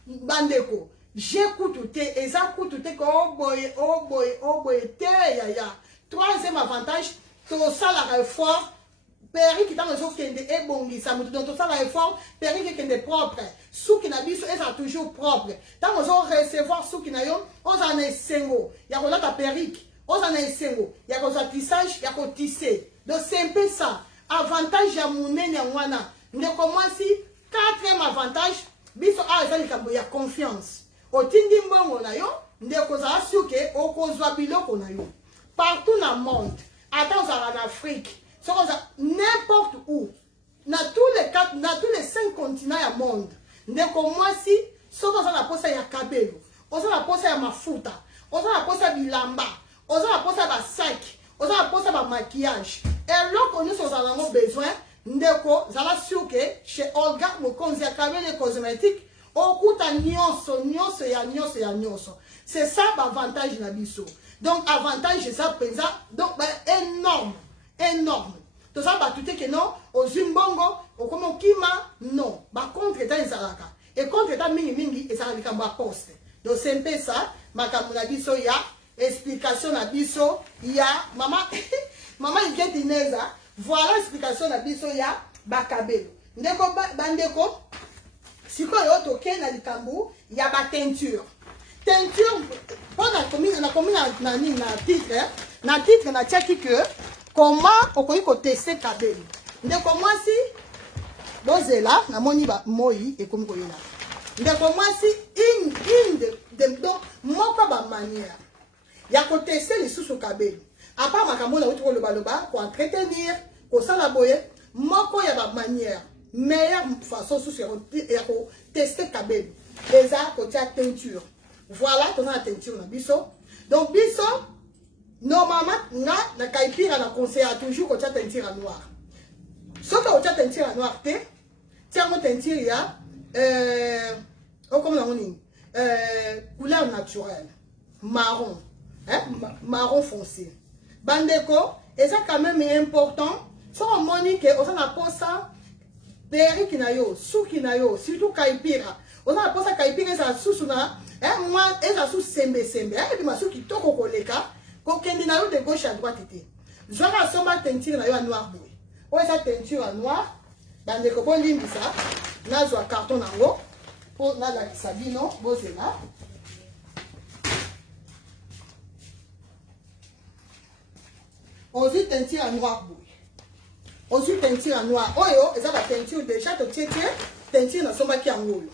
bandeko j'écoute te ezakutu te ko boye te ya troisième avantage to sala effort Péri qui t'a besoin kende ebongisa mutu donc to sala effort péri qui kende propre souki na biso est toujours propre tant besoin recevoir souki na yo on en est sengo ya ko lata perrique on en est sengo ya ko tissage ya ko tisser donc c'est un peu ça avantage ya munene wana ndeko mwasi. Quatrième avantage biso a ezali kambo ya confiance otindi mbongo na yo ndeko za suke okozwa biloko na yo partout na monde attends en Afrique n'importe où na tous les 5 continents ya monde ndeko mwasi soko za la posa ya kabelo oza la posa ya mafuta oza la posa bilamba oza la posa ba sac oza la posa ba maquillage et loko nous avons besoin ndeko zala suke chez Olga Mokonzi ya kabelo cosmétique okuta nyonso ya nyonso c'est ça l'avantage na biso donc avantage ça pesa donc énorme to ça ba tout que non aux zimbongo okomo kima non ba contre état ezalaka et contre état mingi ezalaka ba poste donc c'est un peu ça makambo na biso ya explication na biso ya mama Ingetineza. Voilà l'explication na biso ya bakabelo ndeko bandeko sikoyo toke na likambu ya ba teinture na combien na titre na tiaki que comment okoki ko tester kabelo ndeko mwasi bozela na moni ba moi ekomi koyela ndeko mwasi une de moko ba manière ya ko tester lisusu kabelo à part makambo na utiko loba pour entretenir pour ça la boye moko ya ba manière meilleure façon sous ya ko tester kabelo déjà côté teinture voilà ton la teinture na biso donc biso normalement na kaipira na conseil toujours côté teinture noire ce que côté teinture noire te tiens mon teinture ya comme on dit couleur naturelle marron marron foncé bandeko et ça quand même est important so moni que on a posa perrique na yo suki na yo surtout kaipira on a posa kaipira ça susuna moi et ça sous sembe et puis masuki toko koleka ko kendi na yo de gauche à droite té zora soma teinture na yo noir boy o esa teinture noir bandeko bon limbi ça na zo carton nango pour na la sabino bozela. Aussi teinture noir boy. Aussi teinture noir. Oyo, et ça la teinture déjà to tete teinture na soma ki angolo.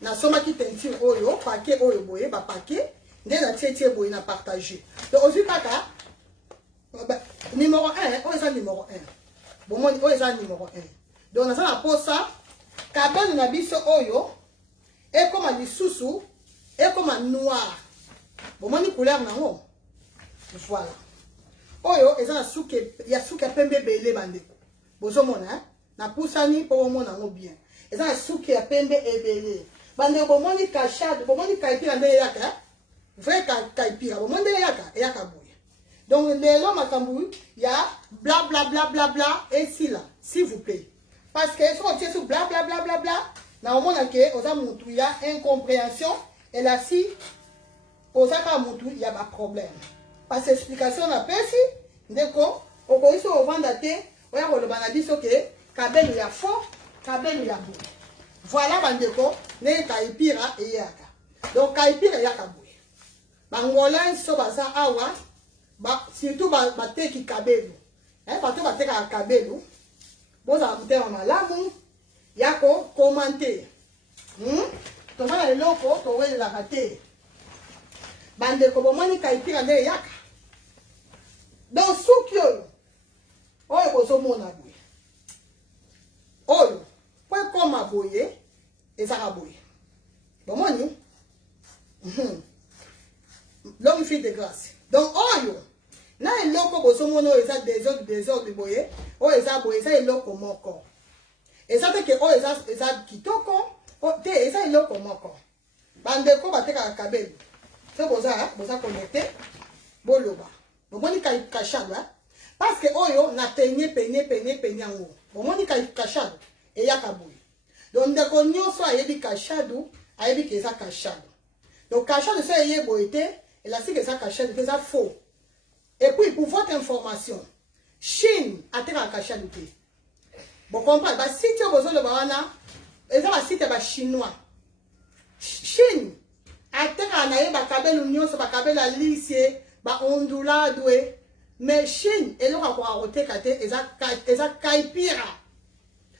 Na soma ki teinture oyo, paquet oyo boye ba paquet, nde na tete boye na partager. Donc aussi kaka Numéro 1, on est numéro 1. Bon, on est numéro 1. Donc, on a pour ça, kabel na biso oyo, et comme un sous et comme un noir. Bon, on est couleur nango. Voilà. Oyo, et ça, il y a souke pembe belé bande. Bozo mona, hein? Na poussani pour mon nango bien. Et ça, souke pembe et belé. Bande, bon, on est cachade, bon, on est caïpi en yaka. Vrai caïpi, bon, on est yaka bouille. Donc, les hommes à Cambouille, il y a bla bla bla bla bla et si là, s'il vous plaît. Parce que si on tient sur bla bla bla bla bla, normalement, il y a incompréhension et là, si, il y a un problème. Parce que l'explication n'a pas si, d'accord, on peut se revendre à terre, on a le banadis, ok, kabel il y a fort, kabel il y a beau. Voilà, bandeko, ne kaipira et yaka. Donc, kaipira yaka boué. Bangolan, sobasa awa, surtout bate ki kabelu. Bato bate ka kabelu. Bon, ça va en malamu. Yako, commenter. Toma le loko, towe la rate. Bande ko bomani kaipira nde yaka. Donc, soukyo. Oyo bozo mona boye. Oyo. Point comme à boye. Et ça va boye. Bomani. L'homme fait de grâce. Donc, oyo. Na eloko bozo mona eza désordre boye. Oyo eza boye, eza eloko moko. Eza te ke oyo eza kitoko. Te eza eloko moko. Bande ko bateka kabelu. C'est boza connecté. Boloba. Bomoni kachado. Parce que oyo na peigné yango. Bomoni kachado. Et yakaboui. Donc ndeko nyonso ayebi kachado, ayebi ke eza kachado. Donc kachado so yebo ete, et là c'est que ça kachado, que ça faux. Et puis pour votre information, Chine a été en kachado. Bon comprenez, ba site yo bozo le bawana, eza ba site ba chinois. Chine a été en aye ba kabel nyonso ba kabel a lycée, ba onduladwe. Mais Chine, et l'on a roté kate, eza kaipira.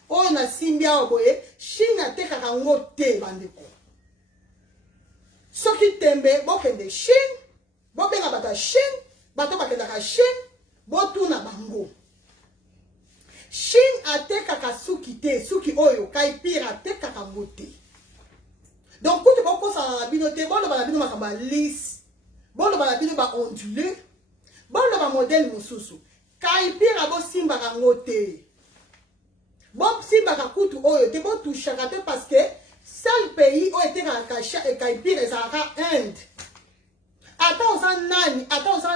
On a simbia oboye, Chine a te karango te bandeko. Soki tembe, bokende Chine, bobenga bata Chine, bato bakenda ka Chine, botuna bango. Chine a te kakasuki te, suki oyo, kaipira te kakango te. Donc, quand tu vas commencer à binoter, bon, le balabino makamba lisse, bon, le balabino ba ondulé, bon, le ba modèle mususu, kaipira bo simba kango te. Bon, si bakakutu oyo te bon touche parce que seul pays où était kacha et kaipira et ça Inde. Attends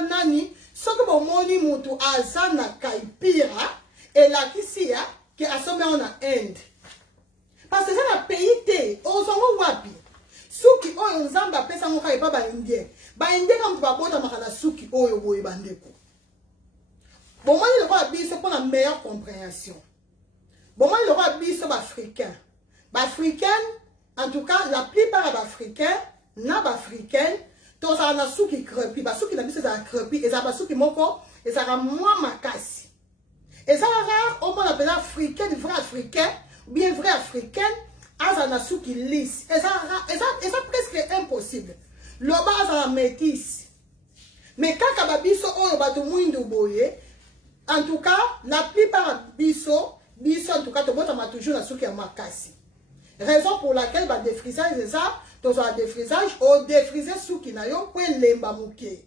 nani, ce que bon moni mutu azana kaipira et la kisia qui a sommé en Inde. Parce que c'est un pays te, on s'en va wapi. Suki oyo nzamba pesa ngoka et pas ba indien. Ba indien comme ba bota makana suki oyo boye bandeko. Bon moi il va biso pour la meilleure compréhension. Bon, moi, il aura bis africain. Africain, en tout cas, la plupart d'Africains, n'a pas africain, tous ça na souki crepi, parce que la bis ça crepi, et ça va souki moko, et ça va moins makasi. Et ça rare, au moins appelle africain, vrai africain, ou bien vrai africain, à ça na souki lisse. Et ça presque impossible. Le bas ça la métisse. Mais quand kababiso o bato muindu boye, en tout cas, la plupart biso en tout cas, tout le monde a toujours la souki à makasi. Raison pour laquelle le défrisage, c'est ça. Tout ça, défrisage, au défriser souki na yo, pour l'emba mouké.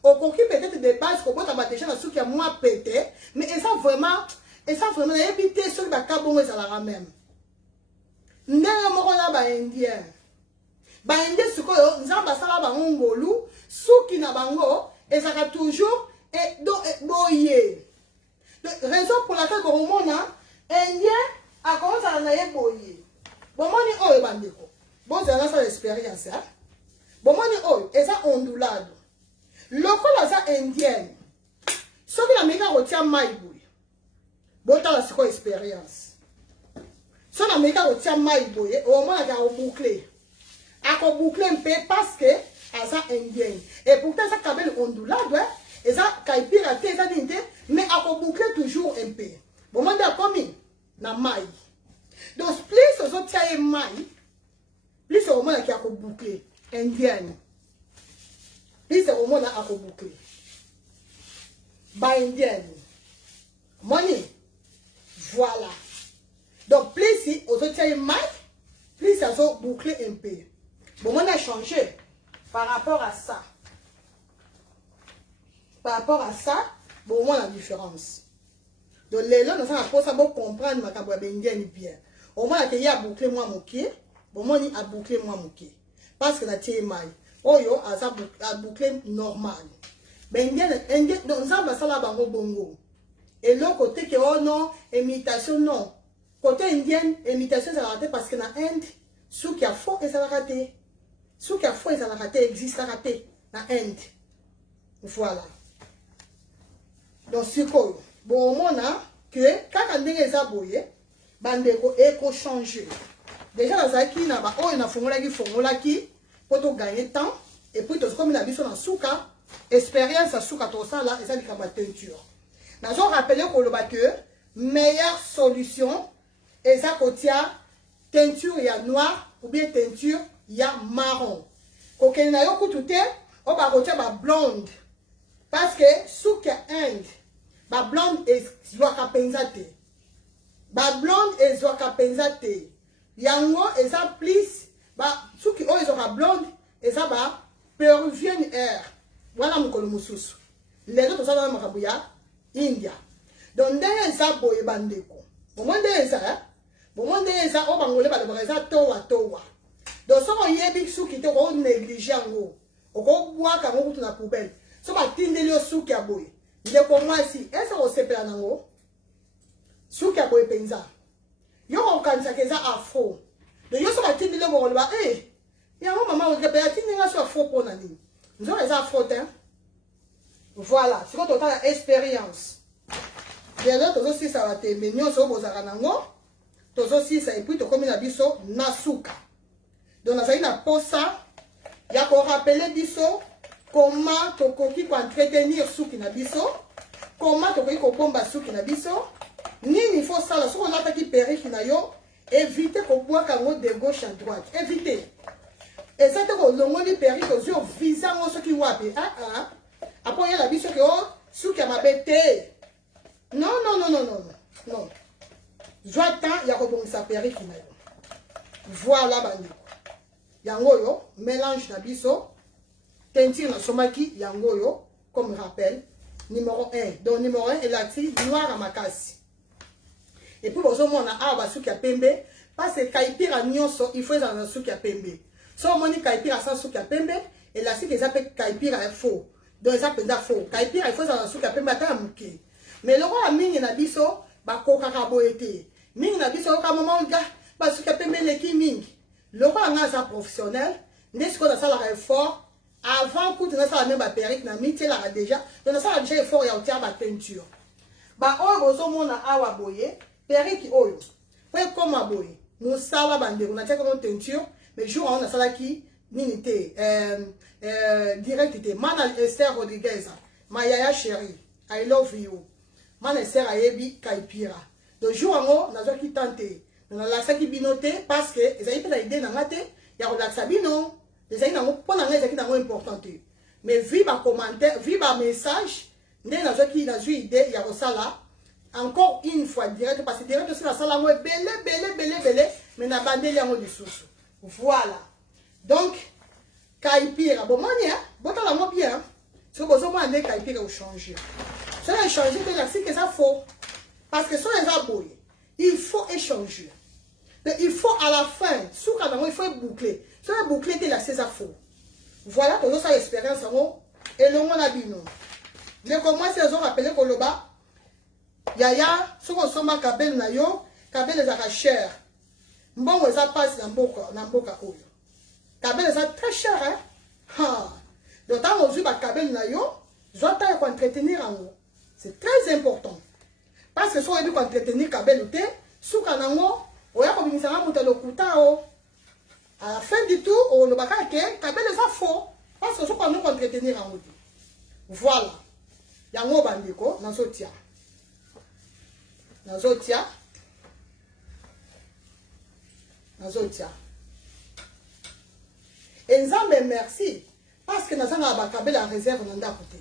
Au conquis peut-être des bases, qu'on a déjà la souki à moi pété, mais ça vraiment, éviter ceux qui ont kabongo ça la même. N'est moko na ba indien. Ba indien suko yo, nzamba sala ba ngolu, souki na bango, et ça va toujours, et donc, boye. Raison pour laquelle le monde indien a commencé à naïe boyer. Bon moni oyo bandeko. Bon c'est ça l'expérience hein. Bon moni oyo et ça ondulado. Lokola ça indienne. Ce que la méga retient mai boy. Bon t'as la c'est quoi expérience. Ce que la méga retient mai boy au moins il a bouclé. A bouclé un peu parce que à ça indienne. Et pourtant ça cabelle ondulado hein. Et ça kaipira te ça dinte mais a bouclé toujours un peu. Bon moi a commis na mai. Donc plus aux autres tiens mai, plus au moins qui a bouclé indienne. Plus au moins a bouclé. ba indienne. Money. Voilà. Donc, plus si on se tient mal, plus ça va boucler un peu. Bon, on a changé par rapport à ça. Par rapport à ça, bon, on a la différence. Donc, les gens, nous avons ça pour comprendre ma caboué indienne bien. Au moins, il y a bouclé moi mon pied. Bon, moi, il a bouclé moi mon pied. Parce que la tient mal. Oh, yo, a bouclé normal. Mais indienne, donc, ça va ça là, bango bongo. Et l'autre côté, que oh non, imitation, non. Côté indienne, imitation, ça va rater parce que dans l'Inde, ce qui a faux, et ça va rater. Ce qui a faux, et ça va rater, existe, ça va rater. Dans l'Inde. Voilà. Donc, c'est quoi? Bon, on a que quand on est aboyé, bandeko éco changer. Déjà, dans ça qui n'a pas, oh, il a formula qui pour gagner temps et puis tout comme il a vu sur la souka, expérience à souka tout ça là et ça dit comme teinture. Nous avons rappelé que le batteur meilleure solution et ça côté teinture il y a noir ou bien teinture il y a marron. Quand on a eu tout est, on va côté ba blonde parce que souka Inde ba blonde est zwaka penzate. Ba blonde est zwaka penzate. Yango et ça plus ba souki o ils aura blonde et ça ba péruvienne air. Voilà mon kolomususu. Les autres ça dans makabuya India. Donc derrière ça boye bandeko. Bon moi derrière ça, bon moi derrière ça o bangole ba de ça towa towa. Donc ça on yebi souki to ko négliger ngo. O ko bois ka ngo na poubelle. So ba tindeli o souki a boye. Il pour moi si est-ce qu'on se plaint nango souki a boye penza yo on kanisa keza afro de yo so ba tindeli o ko ba ya maman o ke ba tindeli nga so afro pour nani nous on les afro hein. Voilà c'est quand on a expérience bien là tous aussi ça va te mignon so bozaka nango tous aussi ça et puis to comme na biso na souka donc na ça na posa ya ko rappeler biso comment tokoki ko entretenir souki na biso comment tokoki ko bomba souki na biso nini faut ça la so on attaque perruque na yo éviter ko boire kango de gauche à droite éviter et ça te ko longoli perruque aux yeux visant au soki wapi après la biso que oh souki ma bête non j'attends ya ko bomba sa perruque na yo voilà bandi yango yo mélange na biso teinture na somaki yango yo comme rappel numéro 1 donc numéro 1 elati noir à makasi et puis bozo mona aba suki ya pembe parce que kaipira nyonso il faut dans suki ya pembe so moni kaipira sans suki ya pembe et la suki ça peut kaipira est faux donc ça peut être faux kaipira il faut dans suki ya pembe ata muke mais le roi mingi na biso ba koka ka boete mingi na biso ka moment ga ba suki ya pembe leki mingi le roi nga ça professionnel n'est-ce qu'on a ça la effort avant que tu n'as pas même perruque na miti là déjà donc ça a déjà effort ya otia ba teinture ba o bozo mona awa boye perruque oyo pour comme boye nous sala bande on a tia comme teinture mais jour on a sala qui minité directité mana Esther Rodriguez ma yaya chérie I love you mana Esther ayebi kaipira donc jour on a qui tenter on a la ça qui binoté parce que ils avaient pas idée na ngate ya relaxa bino les amis n'ont pas d'anglais qui n'ont important mais vu ma commentaire vu ma message n'est dans qui n'a eu idée il y a ça là encore une fois direct parce que direct aussi la salle à moi belé mais n'a pas de lien du sous voilà donc kaipira bon mania bon la moi bien c'est besoin moi de kaipira au changer ça a changé que la que ça faut parce que sur les aboyés il faut échanger il faut à la fin sous quand il faut boucler sur la boucler là c'est ça faux voilà pour nous ça expérience et le monde a dit non mais comment c'est ont rappelé que le bas yaya ce qu'on soma kabel na yo kabel les arracheurs bon ça passe dans boka oyo kabel ça très cher hein donc tant on joue ba kabel na yo zota ko entretenir en haut c'est très important parce que si on veut entretenir kabel ou te sous kanango oya ko bimisanga muta lokuta o à la fin du tour on le baka ke kabel ça faux parce que si on veut entretenir en haut voilà yango bandiko nazotia et nzambe merci parce que nous avons bakabel la réserve dans côté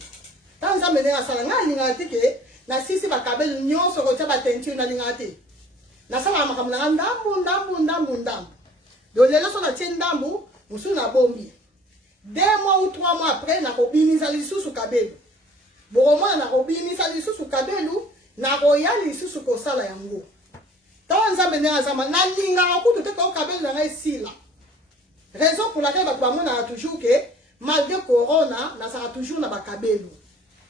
Tant ça mener à ça, nga linga tike, na sisi ba kabel nyon so kotia ba teinture na linga te. Na sala makambo na ndambu. Donc les leçons na tiendambu, musu na bombi. 2 mois ou 3 mois après, na kobimisa lisusu kabelu. Boroma na kobimisa lisusu kabelu, na roya lisusu kosala yango. Tant ça mener à ça, na linga ko tout ko kabelu na esila. Raison pour laquelle ba mona toujours que malgré corona, na sera toujours na ba kabelu.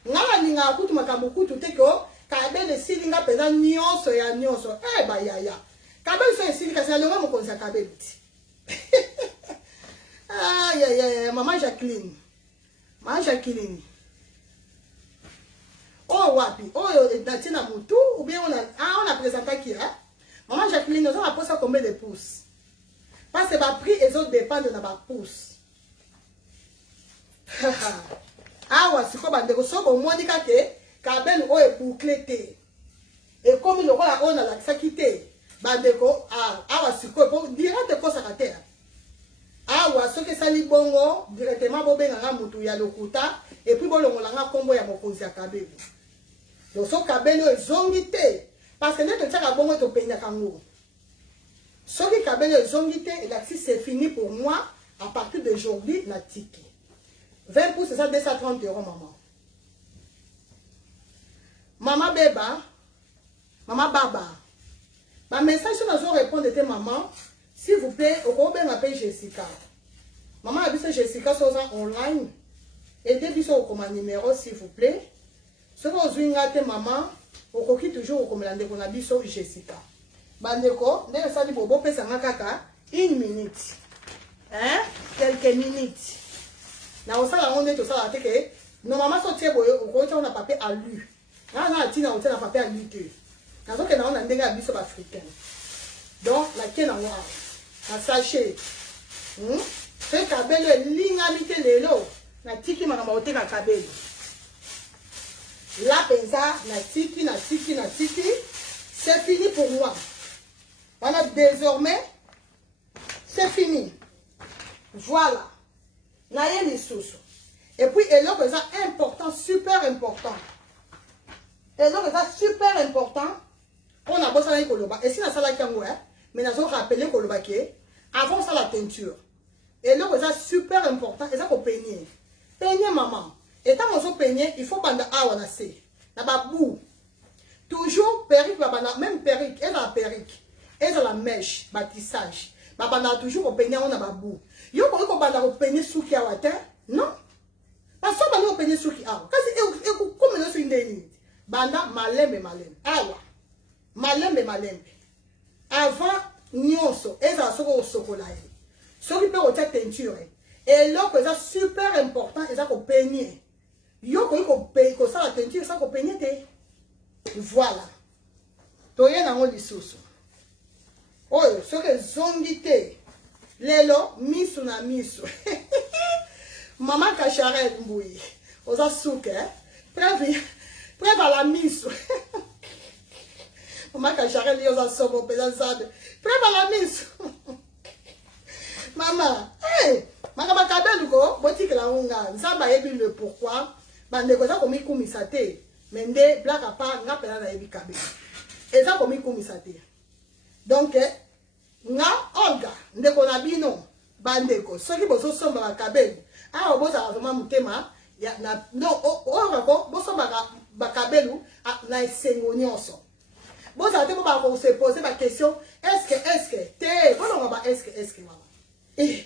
Nga linga ko tout makambo ko tout ko kabelu silinga peza nyonso ya nyonso. Ba ya. Kabelu so esili kasi alonga mo konza kabelu. Aïe, maman Jacqueline. Maman Jacqueline. Oh, wapi. Oh, Natina Moutou. Ou bien on a présenté qui hein? Maman Jacqueline, nous avons posé combien de pouces? Parce que le prix, les autres dépendent de nos pouces. Ah, ouais, c'est quoi, bandeko? So, bon, moi, dit que Kabel, oh, est bouclé. Et comme il aura on a la sakité. Bandeko, ouais, c'est quoi? Pour dire de quoi ça va faire? Awa soki sali bongo directement bobenga mutu ya lokuta et puis bolongolanga kombo ya mokonzi ya kabelo. Donc so kabelo ezongi te parce que neto tshaka bongo to penya kango. Soki kabelo ezongi te et là si c'est fini pour moi à partir d'aujourd'hui na tiki. 20 pouces c'est ça 230 € maman. Maman beba, maman baba. Ma message sur répondre de maman. S'il vous plaît, au combien m'appelle Jessica. Maman a vu ce Jessica sur online. Aidez-vous sur mon numéro, s'il vous plaît. Ce que vous avez maman, au coquille toujours au commandant qu'on a vu sur Jessica. Bandeko, dès que ça dit bobo pèse un kaka, 1 minute. Hein? Quelques minutes. Na on ça on est tout ça là que nos mamans sont très boyo, au coquille on a papier à lu. Là on a tina on a papier à lu que. Na so que na on a ndenge biso africain. Donc la ken en noir. Na sachet. Fait kabelo lingamite lelo na tiki makamba oteka kabelo. La penza na tiki. C'est fini pour moi. Voilà, désormais c'est fini. Voilà. Na yeli susu. Et puis et là ça important, super important. Et là ça super important. On a bossé avec Koloba. Et si na sala kango mais nous avons rappelé que avant ça la teinture. Et là, c'est super important. Et ça, pour peigner. Peigner, maman. Et quand on se peigner, il faut banda awanase. Na babou. Toujours perruque, même perruque. Et la perruque. Et la mèche, bâtissage. Banda toujours au peigner, on a babou. Yo, quand banda au peigner sous qui a water? Non. Parce que banda au peigner sous qui a. Comme nous sommes une déni. Banda malembe. Awa. Malembe. Avant nyonso eza soko sokola soki pe otia teinture et là que ça super important eza ko peigner yo ko ça la teinture ça ko peigner te voilà toye na ngoli susu oyo soki zongi te lelo misu na misu maman Kacharel Mbouyi oza souke preuve à la misu. Maman Kacharel yoza sobo pesazade. Prends la mise. Maman, hey, makaba kabelu ko botiki la unga. Nzamba yebi le pourquoi. Bande ko za komi kumisate. Mende black apa nga pela na yebi kabelu. Eza komi kumisate. Donc nga Olga ndeko na bino bandeko. Soki boso somba ka kabelu. Ah oboza vraiment mutema ya na no o ko boso ba kabelu na esengo nyonso. Bon, ça va se poser la question, est-ce que, t'es, bon, est-ce que, maman. Et,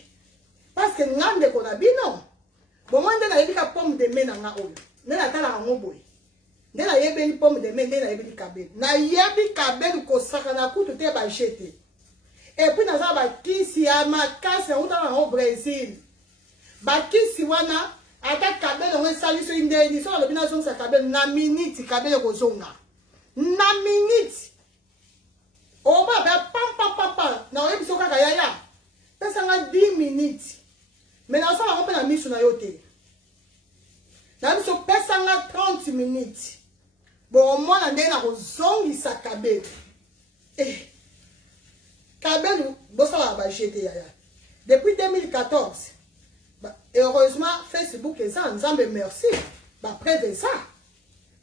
parce que, n'a pas qu'on a bien, non. Bon, moi, on a eu la pomme de main dans la eau. On a eu la boy. On a eu une pomme de main, on a eu le cabel. On a eu le cabel qu'on s'est tout est jeté. Et puis, on a eu qui à ma casse, on a au Brésil. Baki si wana, à ta cabel, on a sali sur une déni, sur la bination de sa cabel, na minute, cabel au zonga. Na minute on va faire pam na oyebi soka kayaya pesa nga 10 minutes mais na ça on peut la mise sur na yote na biso pesa nga 30 minutes bon moi na ndena ko zongi sa kabelu kabelu bosa la ba jeté yaya depuis 2014 heureusement Facebook et ça nzambe merci Bah, près de ça.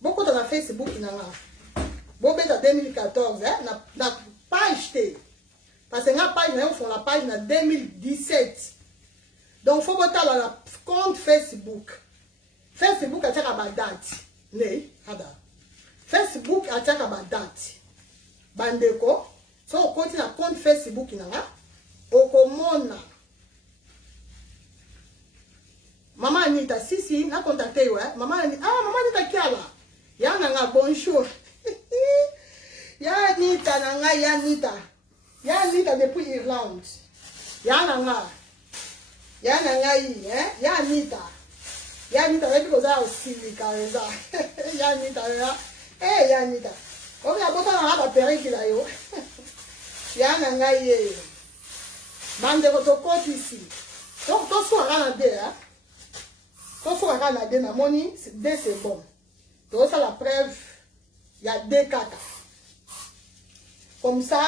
Beaucoup dans la Facebook, il y en a. Bon, ben, en 2014, hein, n'a pas acheté. Parce que la page, on fait la page en 2017. Donc, il faut voter dans la compte Facebook. Facebook a tiré à ma date. Nee, Facebook a tiré à ma date. Bandeko, si on continue à compte Facebook, il y en a. Au commande. Maman Anita, si, n'a contacté, ouais. Maman Anita, maman Anita qui est là? Yana bonjour. Yanita nanga Yanita. Yanita depuis Irlande. Yananga yi, hein? Yanita. Yanita depuis que ça aussi careza. Yanita là. Eh Yanita. On a besoin de la perruque là yo. Yananga yi. Bande de côte ici. Donc tout soit Canada, hein? Tout soit Canada na moni, c'est bon. Donc ça la preuve, il y a deux caca. Comme ça,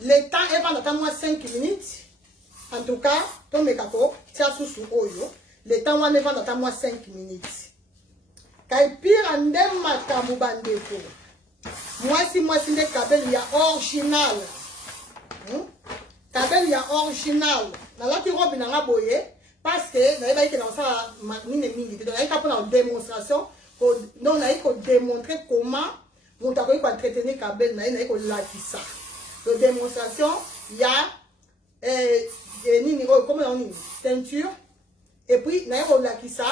le temps est pendant moi 5 minutes. En tout cas, ton mécapo, tiens sous oyo. Le temps est pendant moi 5 minutes. Quand pire en dem makamu bandeko. Moi si les kabel il y a original. Kabel il y a original. Dans la robe il y a boye parce que dans les dans ça mine mingi. Donc il y a une démonstration. Donc, on a démontré comment on a entretenir le câble, on a ça. La démonstration, il y a ceinture, et puis on a ça,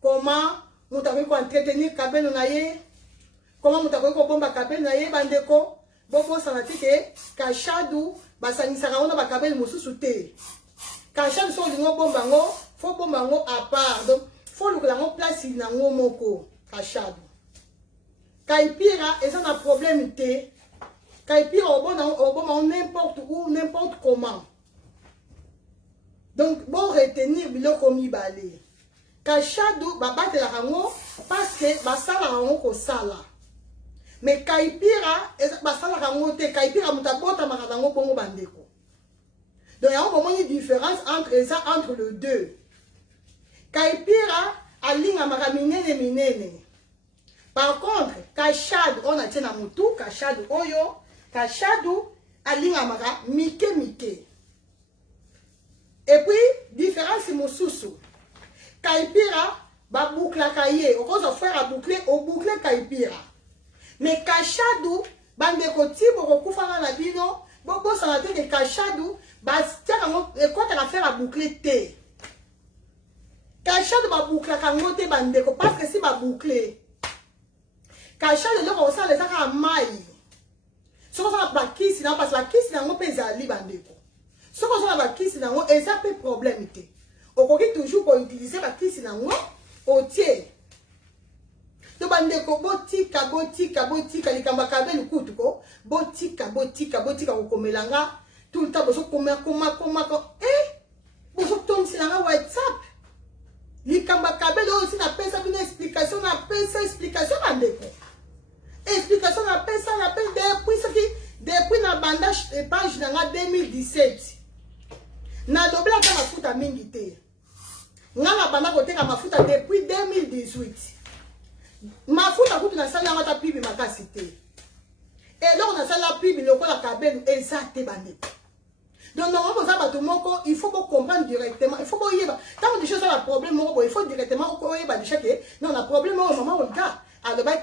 comment on a entretenir le câble, comment on a bomba câble, bandeko, beaucoup sanatique, kachadou, basanisara on a câble mosu te. Kachadou sont des bombango, faut bombango à part, donc faut le place dans le moko. Kachado. Kaipira, et ça a un problème. Kaipira, au n'importe où, n'importe comment. Donc, bon retenir, bilo komi balé. Kachado, babate la rango, parce que basala rango ko sala. Mais Kaipira, basala rango te, Kaipira mutabota maradango pongo bandeko. Donc, il y a une différence entre le deux. Kaipira, alinga maramine minene. Par contre, kachad on a tient à mutu, kachad oyo, kachadu alinga mara mike. Et puis différence mosusu. Kaipira ba boucla kaye, au cause de faire à boucler au boucler kaipira. Mais kachadu bande koti boko kufana na bino, boko sa tête de kachadu ba tiens quand elle a fait à boucler té. Kachad ba boucla kangote bandeko parce que si ba boucler Kachad le ko sa les aka mai. So ko sa ba kisi na parce la kisi na ngo pesa li bandeko. So ko sa ba kisi na ngo et ça peut problème té. O ko ki toujours pour utiliser ba kisi na ngo au tie. To bandeko botika likamba kabelu kutuko botika ko komelanga tout le temps boso koma boso tomsi na WhatsApp. Likamba kabelo aussi na pesa une explication na pesa explication bandeko. Explication na pesa na pesa depuis na bandage page na 2017. Na dobla ka mafuta mingi te. Nga na banda koteka mafuta depuis 2018. Mafuta kutu na sala ngata pibi makasi te. Et là on a sala pibi lokola kabelo exacte bandeko. Donc, normalement, il faut comprendre directement. Il faut que quand on dit choses un problème, il faut directement non, on a un problème, maman Olga,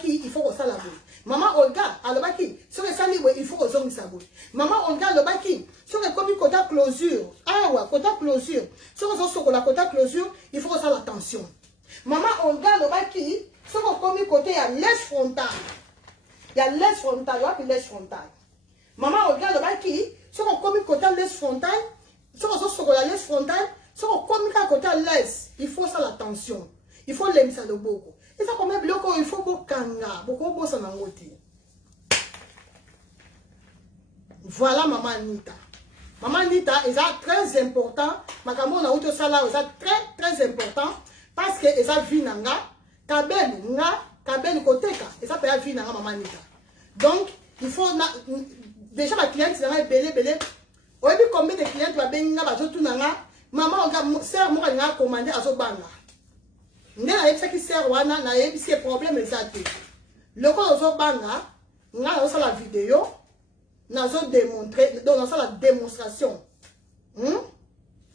il faut que ça la boue. Maman Olga, sur les salles, il faut que ça la boue. Maman Olga, sur les communes côté closure, côté closure, sur la côté closure, il faut que ça l'attention. Maman Olga, sur les communes côté, il y a l'aise frontale. Il y a l'aise frontale, il y a l'aise frontale. Maman Olga, si on commet côté l'aise frontale, si on sur la laisse frontale, si on commet côté l'aise, il faut ça l'attention. Il faut l'aimer ça de beaucoup. Et ça comme il faut beaucoup kanga, beaucoup de ça dans voilà maman Anita. Maman Anita, c'est très important. Maman na auto sala, c'est très important parce que ça vit nanga, kabel koteka, et ça peut vivre nanga maman Anita. Donc il faut déjà ma cliente c'est belé. Au début combien de clients tu vas benga bazo tout nanga, maman on sœur moi nga commander azo banga. nde nayebisaki ser wana nayebisi ye problème eza te lokola ozobanga nga nazosala video nazodemontre donc nazosala démonstration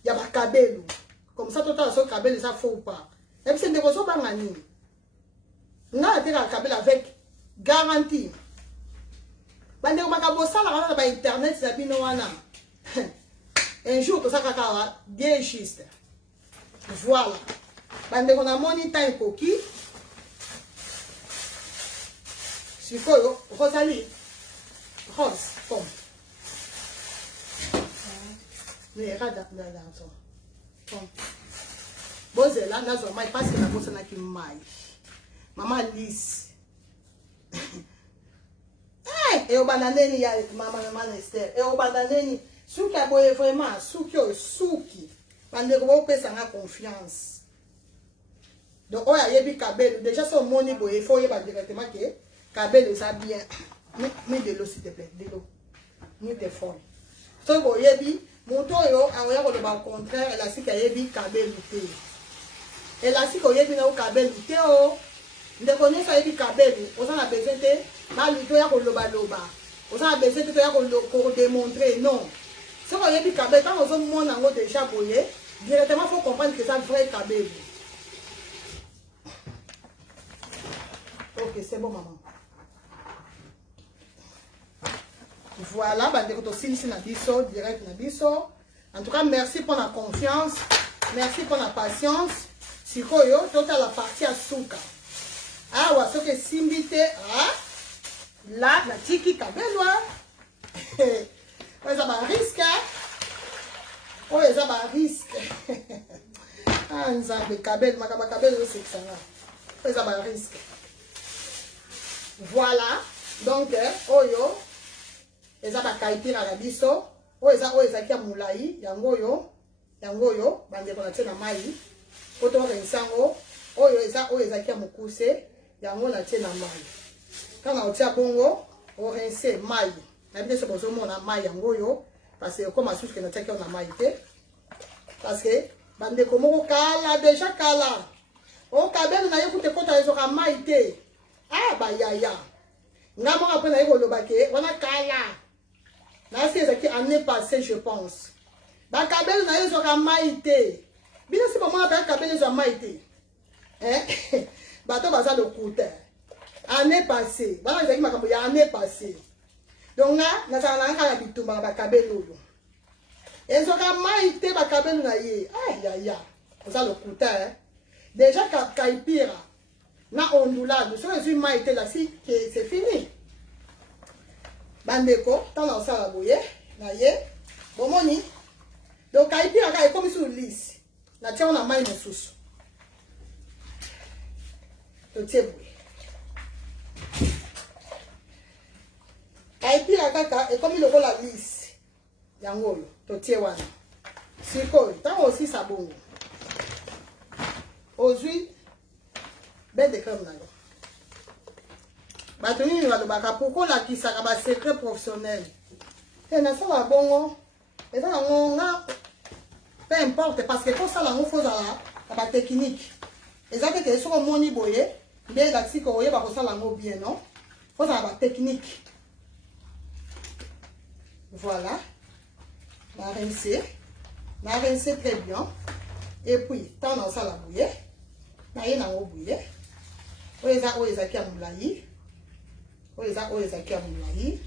ya bakabelu comme ça totala so kabelu eza faux ou pas yebisi ndeko ozobanga nini nga natekaka kabelu avec garantie bandeko makambo osalaka na bainternet na bino wana un jour tosaka kaka bien juste voilà bandeko namoni ntan ekoki sikoyo Rosalie Rose pom mera danso pom bozela nazwa mai parce nabosanaki mai mama Lise eyobanda ndeni ya mama Esther eyobanda ndeni suki aboye vraiment suki oyo suki bandeko bopesanga confiance donc oyo ayebi kabelu déjà so omoni boye il faut oyeba directement ke kabelu eza bien mi de l'eau s'il te plaît de l'eau ni te folle so boyebi moto oyo akoya koloba au contraire elasiki ayebi kabelu te elasiki oyebi na kabelu te o ndeko nyonso ayebi kabelu oza na besoin te baluki oya kolobaloba oza na besoin te toya kodémontrer non soki oyebi kabelu ntango ozomona yango déjà boye directement faut comprendre que ça vrai kabelu. Ok, c'est bon maman. Voilà, bandeko tosilisi na biso direct na biso. En tout cas, merci pour la confiance, merci pour la patience. Sikoyo tota la partie à suka. Ah wa soki simbi te là na tiki kabelwa. Oza ba risque. Oza ba risque. Ah nzambe kabel makaba kabel o seksanga. Oza ba risque. Voilà, donc oyo eza bakaipira na biso oyo eza kia mulai yango yo bandeko na tie na mai poto rensango oyo eza kia mukuse yango na tie na mai kana otia bongo o rense mai na biso bozomona mai yango yo parce que comme asusu que na tie na mai te parce que bandeko moko kala déjà kala o kabelo na yekute kota ezoka mai te. Ah bah yaya. Nga mo après na yekoloba ke wana kala. Na si ezaki année passée je pense. Ba kabelo na yezoka maite. Bino si maman ba kabelo zo maite. Bato baza le coûte. Année passée. Bana ezaki makambo ya année passée. Donc na sala na kala bitumba ba kabelo lo. Ezoka maite ba kabelo na ye. Ah yaya. Baza le coûte déjà kaipira. Na ondulade, so ezu maite la si que c'est fini. Bandeko, tant na osala boye, na ye, bomoni. Donc kaipira ka ekomi sur lisse. Na tia na mai mosusu. To tie boye. Kaipira kaka ekomi lokola lisse. Yango yo, to tie wana. Sikoyo, tant aussi sabongo. Ozui ben de crème na yo. Bato nini balobaka pourquoi la kisaka ba secret professionnel. Na sala bongo. Eza nango nga peu importe parce que pour ça la faut ça la technique. Eza que soko moni boye, bien la siko oye ba ko sala ngo bien non. Faut ça la technique. Voilà. La rincer très bien. Et puis tant dans ça la bouille. Na ye na ngo bouille. Oeza kia mulai. Oeza kia mulai.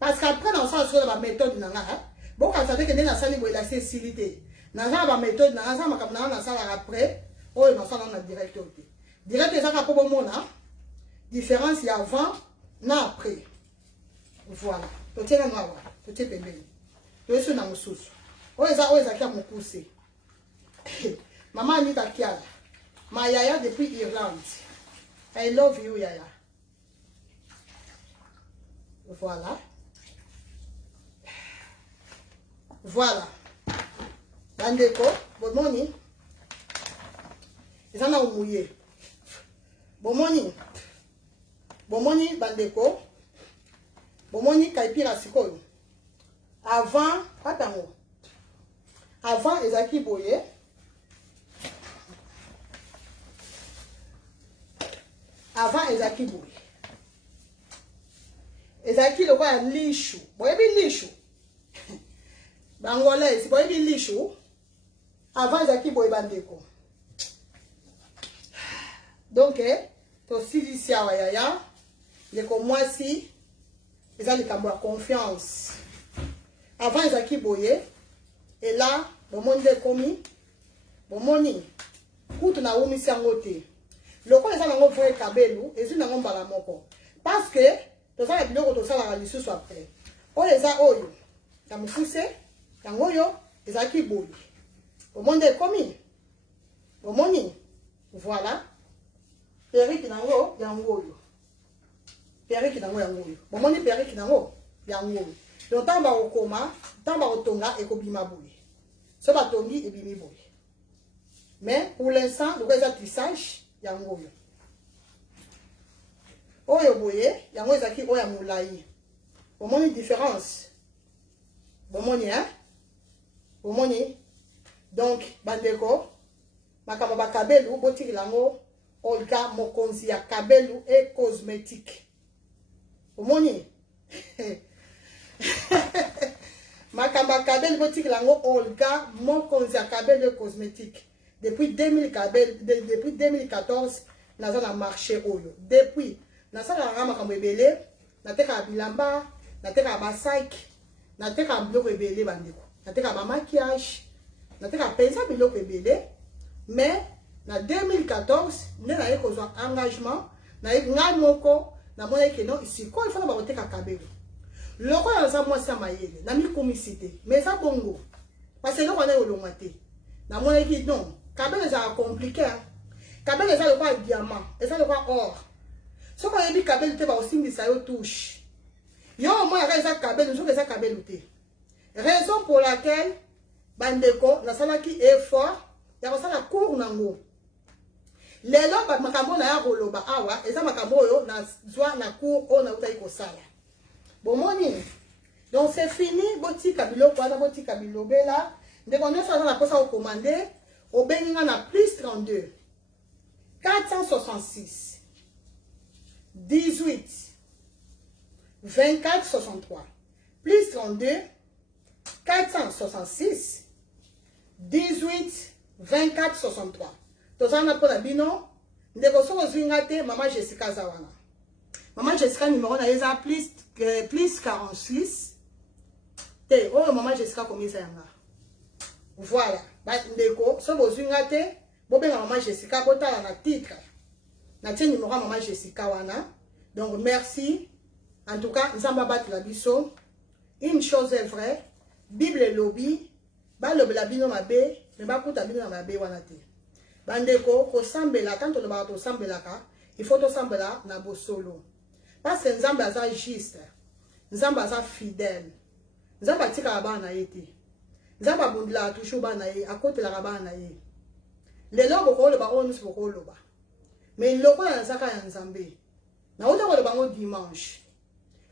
Parce qu'après dans ça sur la méthode nanga bon quand ça veut que na sali boye la facilité. Na za méthode na za makabana na sala après oyo na sala na direct ote. Direct eza ka po mona différence ya avant na après. Voilà. To tena ngawa, to te pembeni. To eso na mususu. Oeza kia mukuse. Maman Anita Kiala. Ma yaya depuis Irlande. I love you, yaya. Voilà. Voilà. Bandeko, bon morning. Ils en ont mouillé. Bon morning. Bon morning, bandeko. Bon morning, kaipira sikoyo. Avant, attends. Avant, Ezaki Boye. avant ezaki boye ezaki lokola lishu boyebi lishu bangolais boyebi lishu avant ezaki boye bandeko donc tosilisi awa yaya ndeko mwasi eza likambo ya confiance avant ezaki boye ela bomoni nde ekomi bomoni kutu naumisi yango te lokola eza nango vrai kabelu ezwi nango mbala moko parce que tozala biloko tosalaka lisusu apres oyo eza oyo ya mokuse yango oyo ezalaki boye bomoni nde ekomi bomoni voilà periki nango yango oyo periki nango yango oyo bomoni periki nango yango oyo donc ntango bakokoma ntango bakotonga ekobima boye so batongi ebimi boye mais pour l'instant lokola eza tissage yango oyo oyo boye yango ezalaki oyo ya molai bomoni différence bomoni hein bomoni donc bandeko makambo bakabelu botikela yango Olga mokonzi ya kabelu et cosmétique bomoni makambo kabelu botikela yango Olga mokonzi ya kabelu et cosmétique depuis 2014 naza na marché oyo depuis nasalaka makambo ebele natekaka bilamba natekaka basac natekaka biloko ebele bandeko natekaka bamaquillage natekaka mpenza biloko ebele mais na 2014 nde naye kozwa engagement naye ngai moko namonaki no sikoyo ifana bakoteka kabelo lokola naza mwasi ya mayele namikumisi te mais eza bongo parce que eloko wana elongwa te namonaki non kabelo ezalaka compliqué kabelo eza lokola diamant eza lokola or soki oyebi kabelo te bakosimbisa yo touche yo omonaka eza kabelo soki eza kabelo te raison pour laquelle bandeko nasalaki effort ya kosala cours nango lelo makambo na ya koloba awa eza makambo oyo nazwa na cours oyo nautaki kosala bomoni donc c'est fini botika biloko wana botika bilobela ndeko nyonso aza na posa kokomande obengi nga na plus 32 466 18 24 63 plus 32 466 18 24 63 tozana mpona bino ndeko soko ozwi nga te mama Jessica aza wana mama Jessica numéro na ye eza plus 46 te oyo mama Jessica komisa yanga voilà ndeko soko ozwi nga te bobenga mama Jessica botala na titre na tie numéro ya mama Jessica wana donc merci en tout cas nzamba batela biso une chose est vraie Bible elobi balobela bino mabe me bakuta bino na mabe wana te bandeko kosambela quand tolobaka tosambelaka il faut tosambela na bosolo parce que nzambe aza juste nzambe aza fidèle nzambe atikaka bana na ye te nzambe abundelaka toujours bana na ye akotelaka bana na ye lelo bokoloba oyo nyonso bokoloba mais lokola nazaka ya nzambe nauta koloba ngo dimanche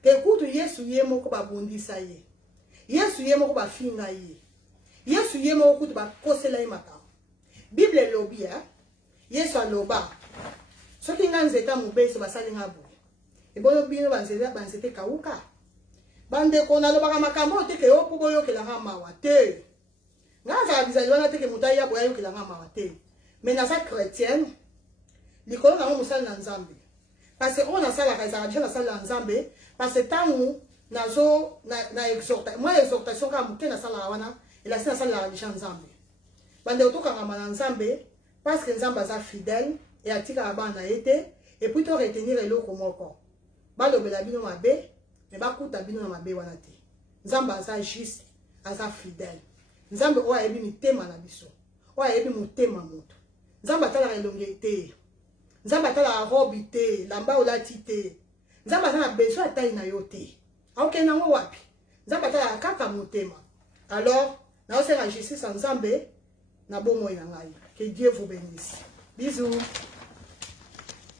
ke kutu yesu ye moko babundisa ye yesu ye moko bafinga ye yesu ye moko kutu bakosela ye makambo Bible elobi yesu aloba soki nga nzeta mobesi basali nga boye eboyo bino banzete kauka bandeko nalobaka makambo oyo teke yo mpo boyokelanga mawa te nga azala bizali wana teke moto aya boye ayokelanga mawa te mais naza chrétienne likolo nango mosali na nzambe parce que oyo nasalaka ezalaka déjà nasali na nzambe parce que ntango nazo na exhortation kaka moke nasalaka wana elasi nasalelaka déjà nzambe bande otokangama na nzambe parce que nzambe aza fidèle et atikaka bana na ye te et puis to retenir eloko moko balobela bino mabe me bakuta bino na mabe wana te nzambe aza juste aza fidèle nzambe oyo ayebi mitema na biso oyo ayebi motema moto nzambe atalaka elongi te nzambe atalaka robi te lamba olati te nzambe aza na besoin atai na yo te aokende yango wapi nzambe atalaka kaka motema alors naosenga justice ya nzambe na bomoi na ngai que Dieu vous bénisse bisous.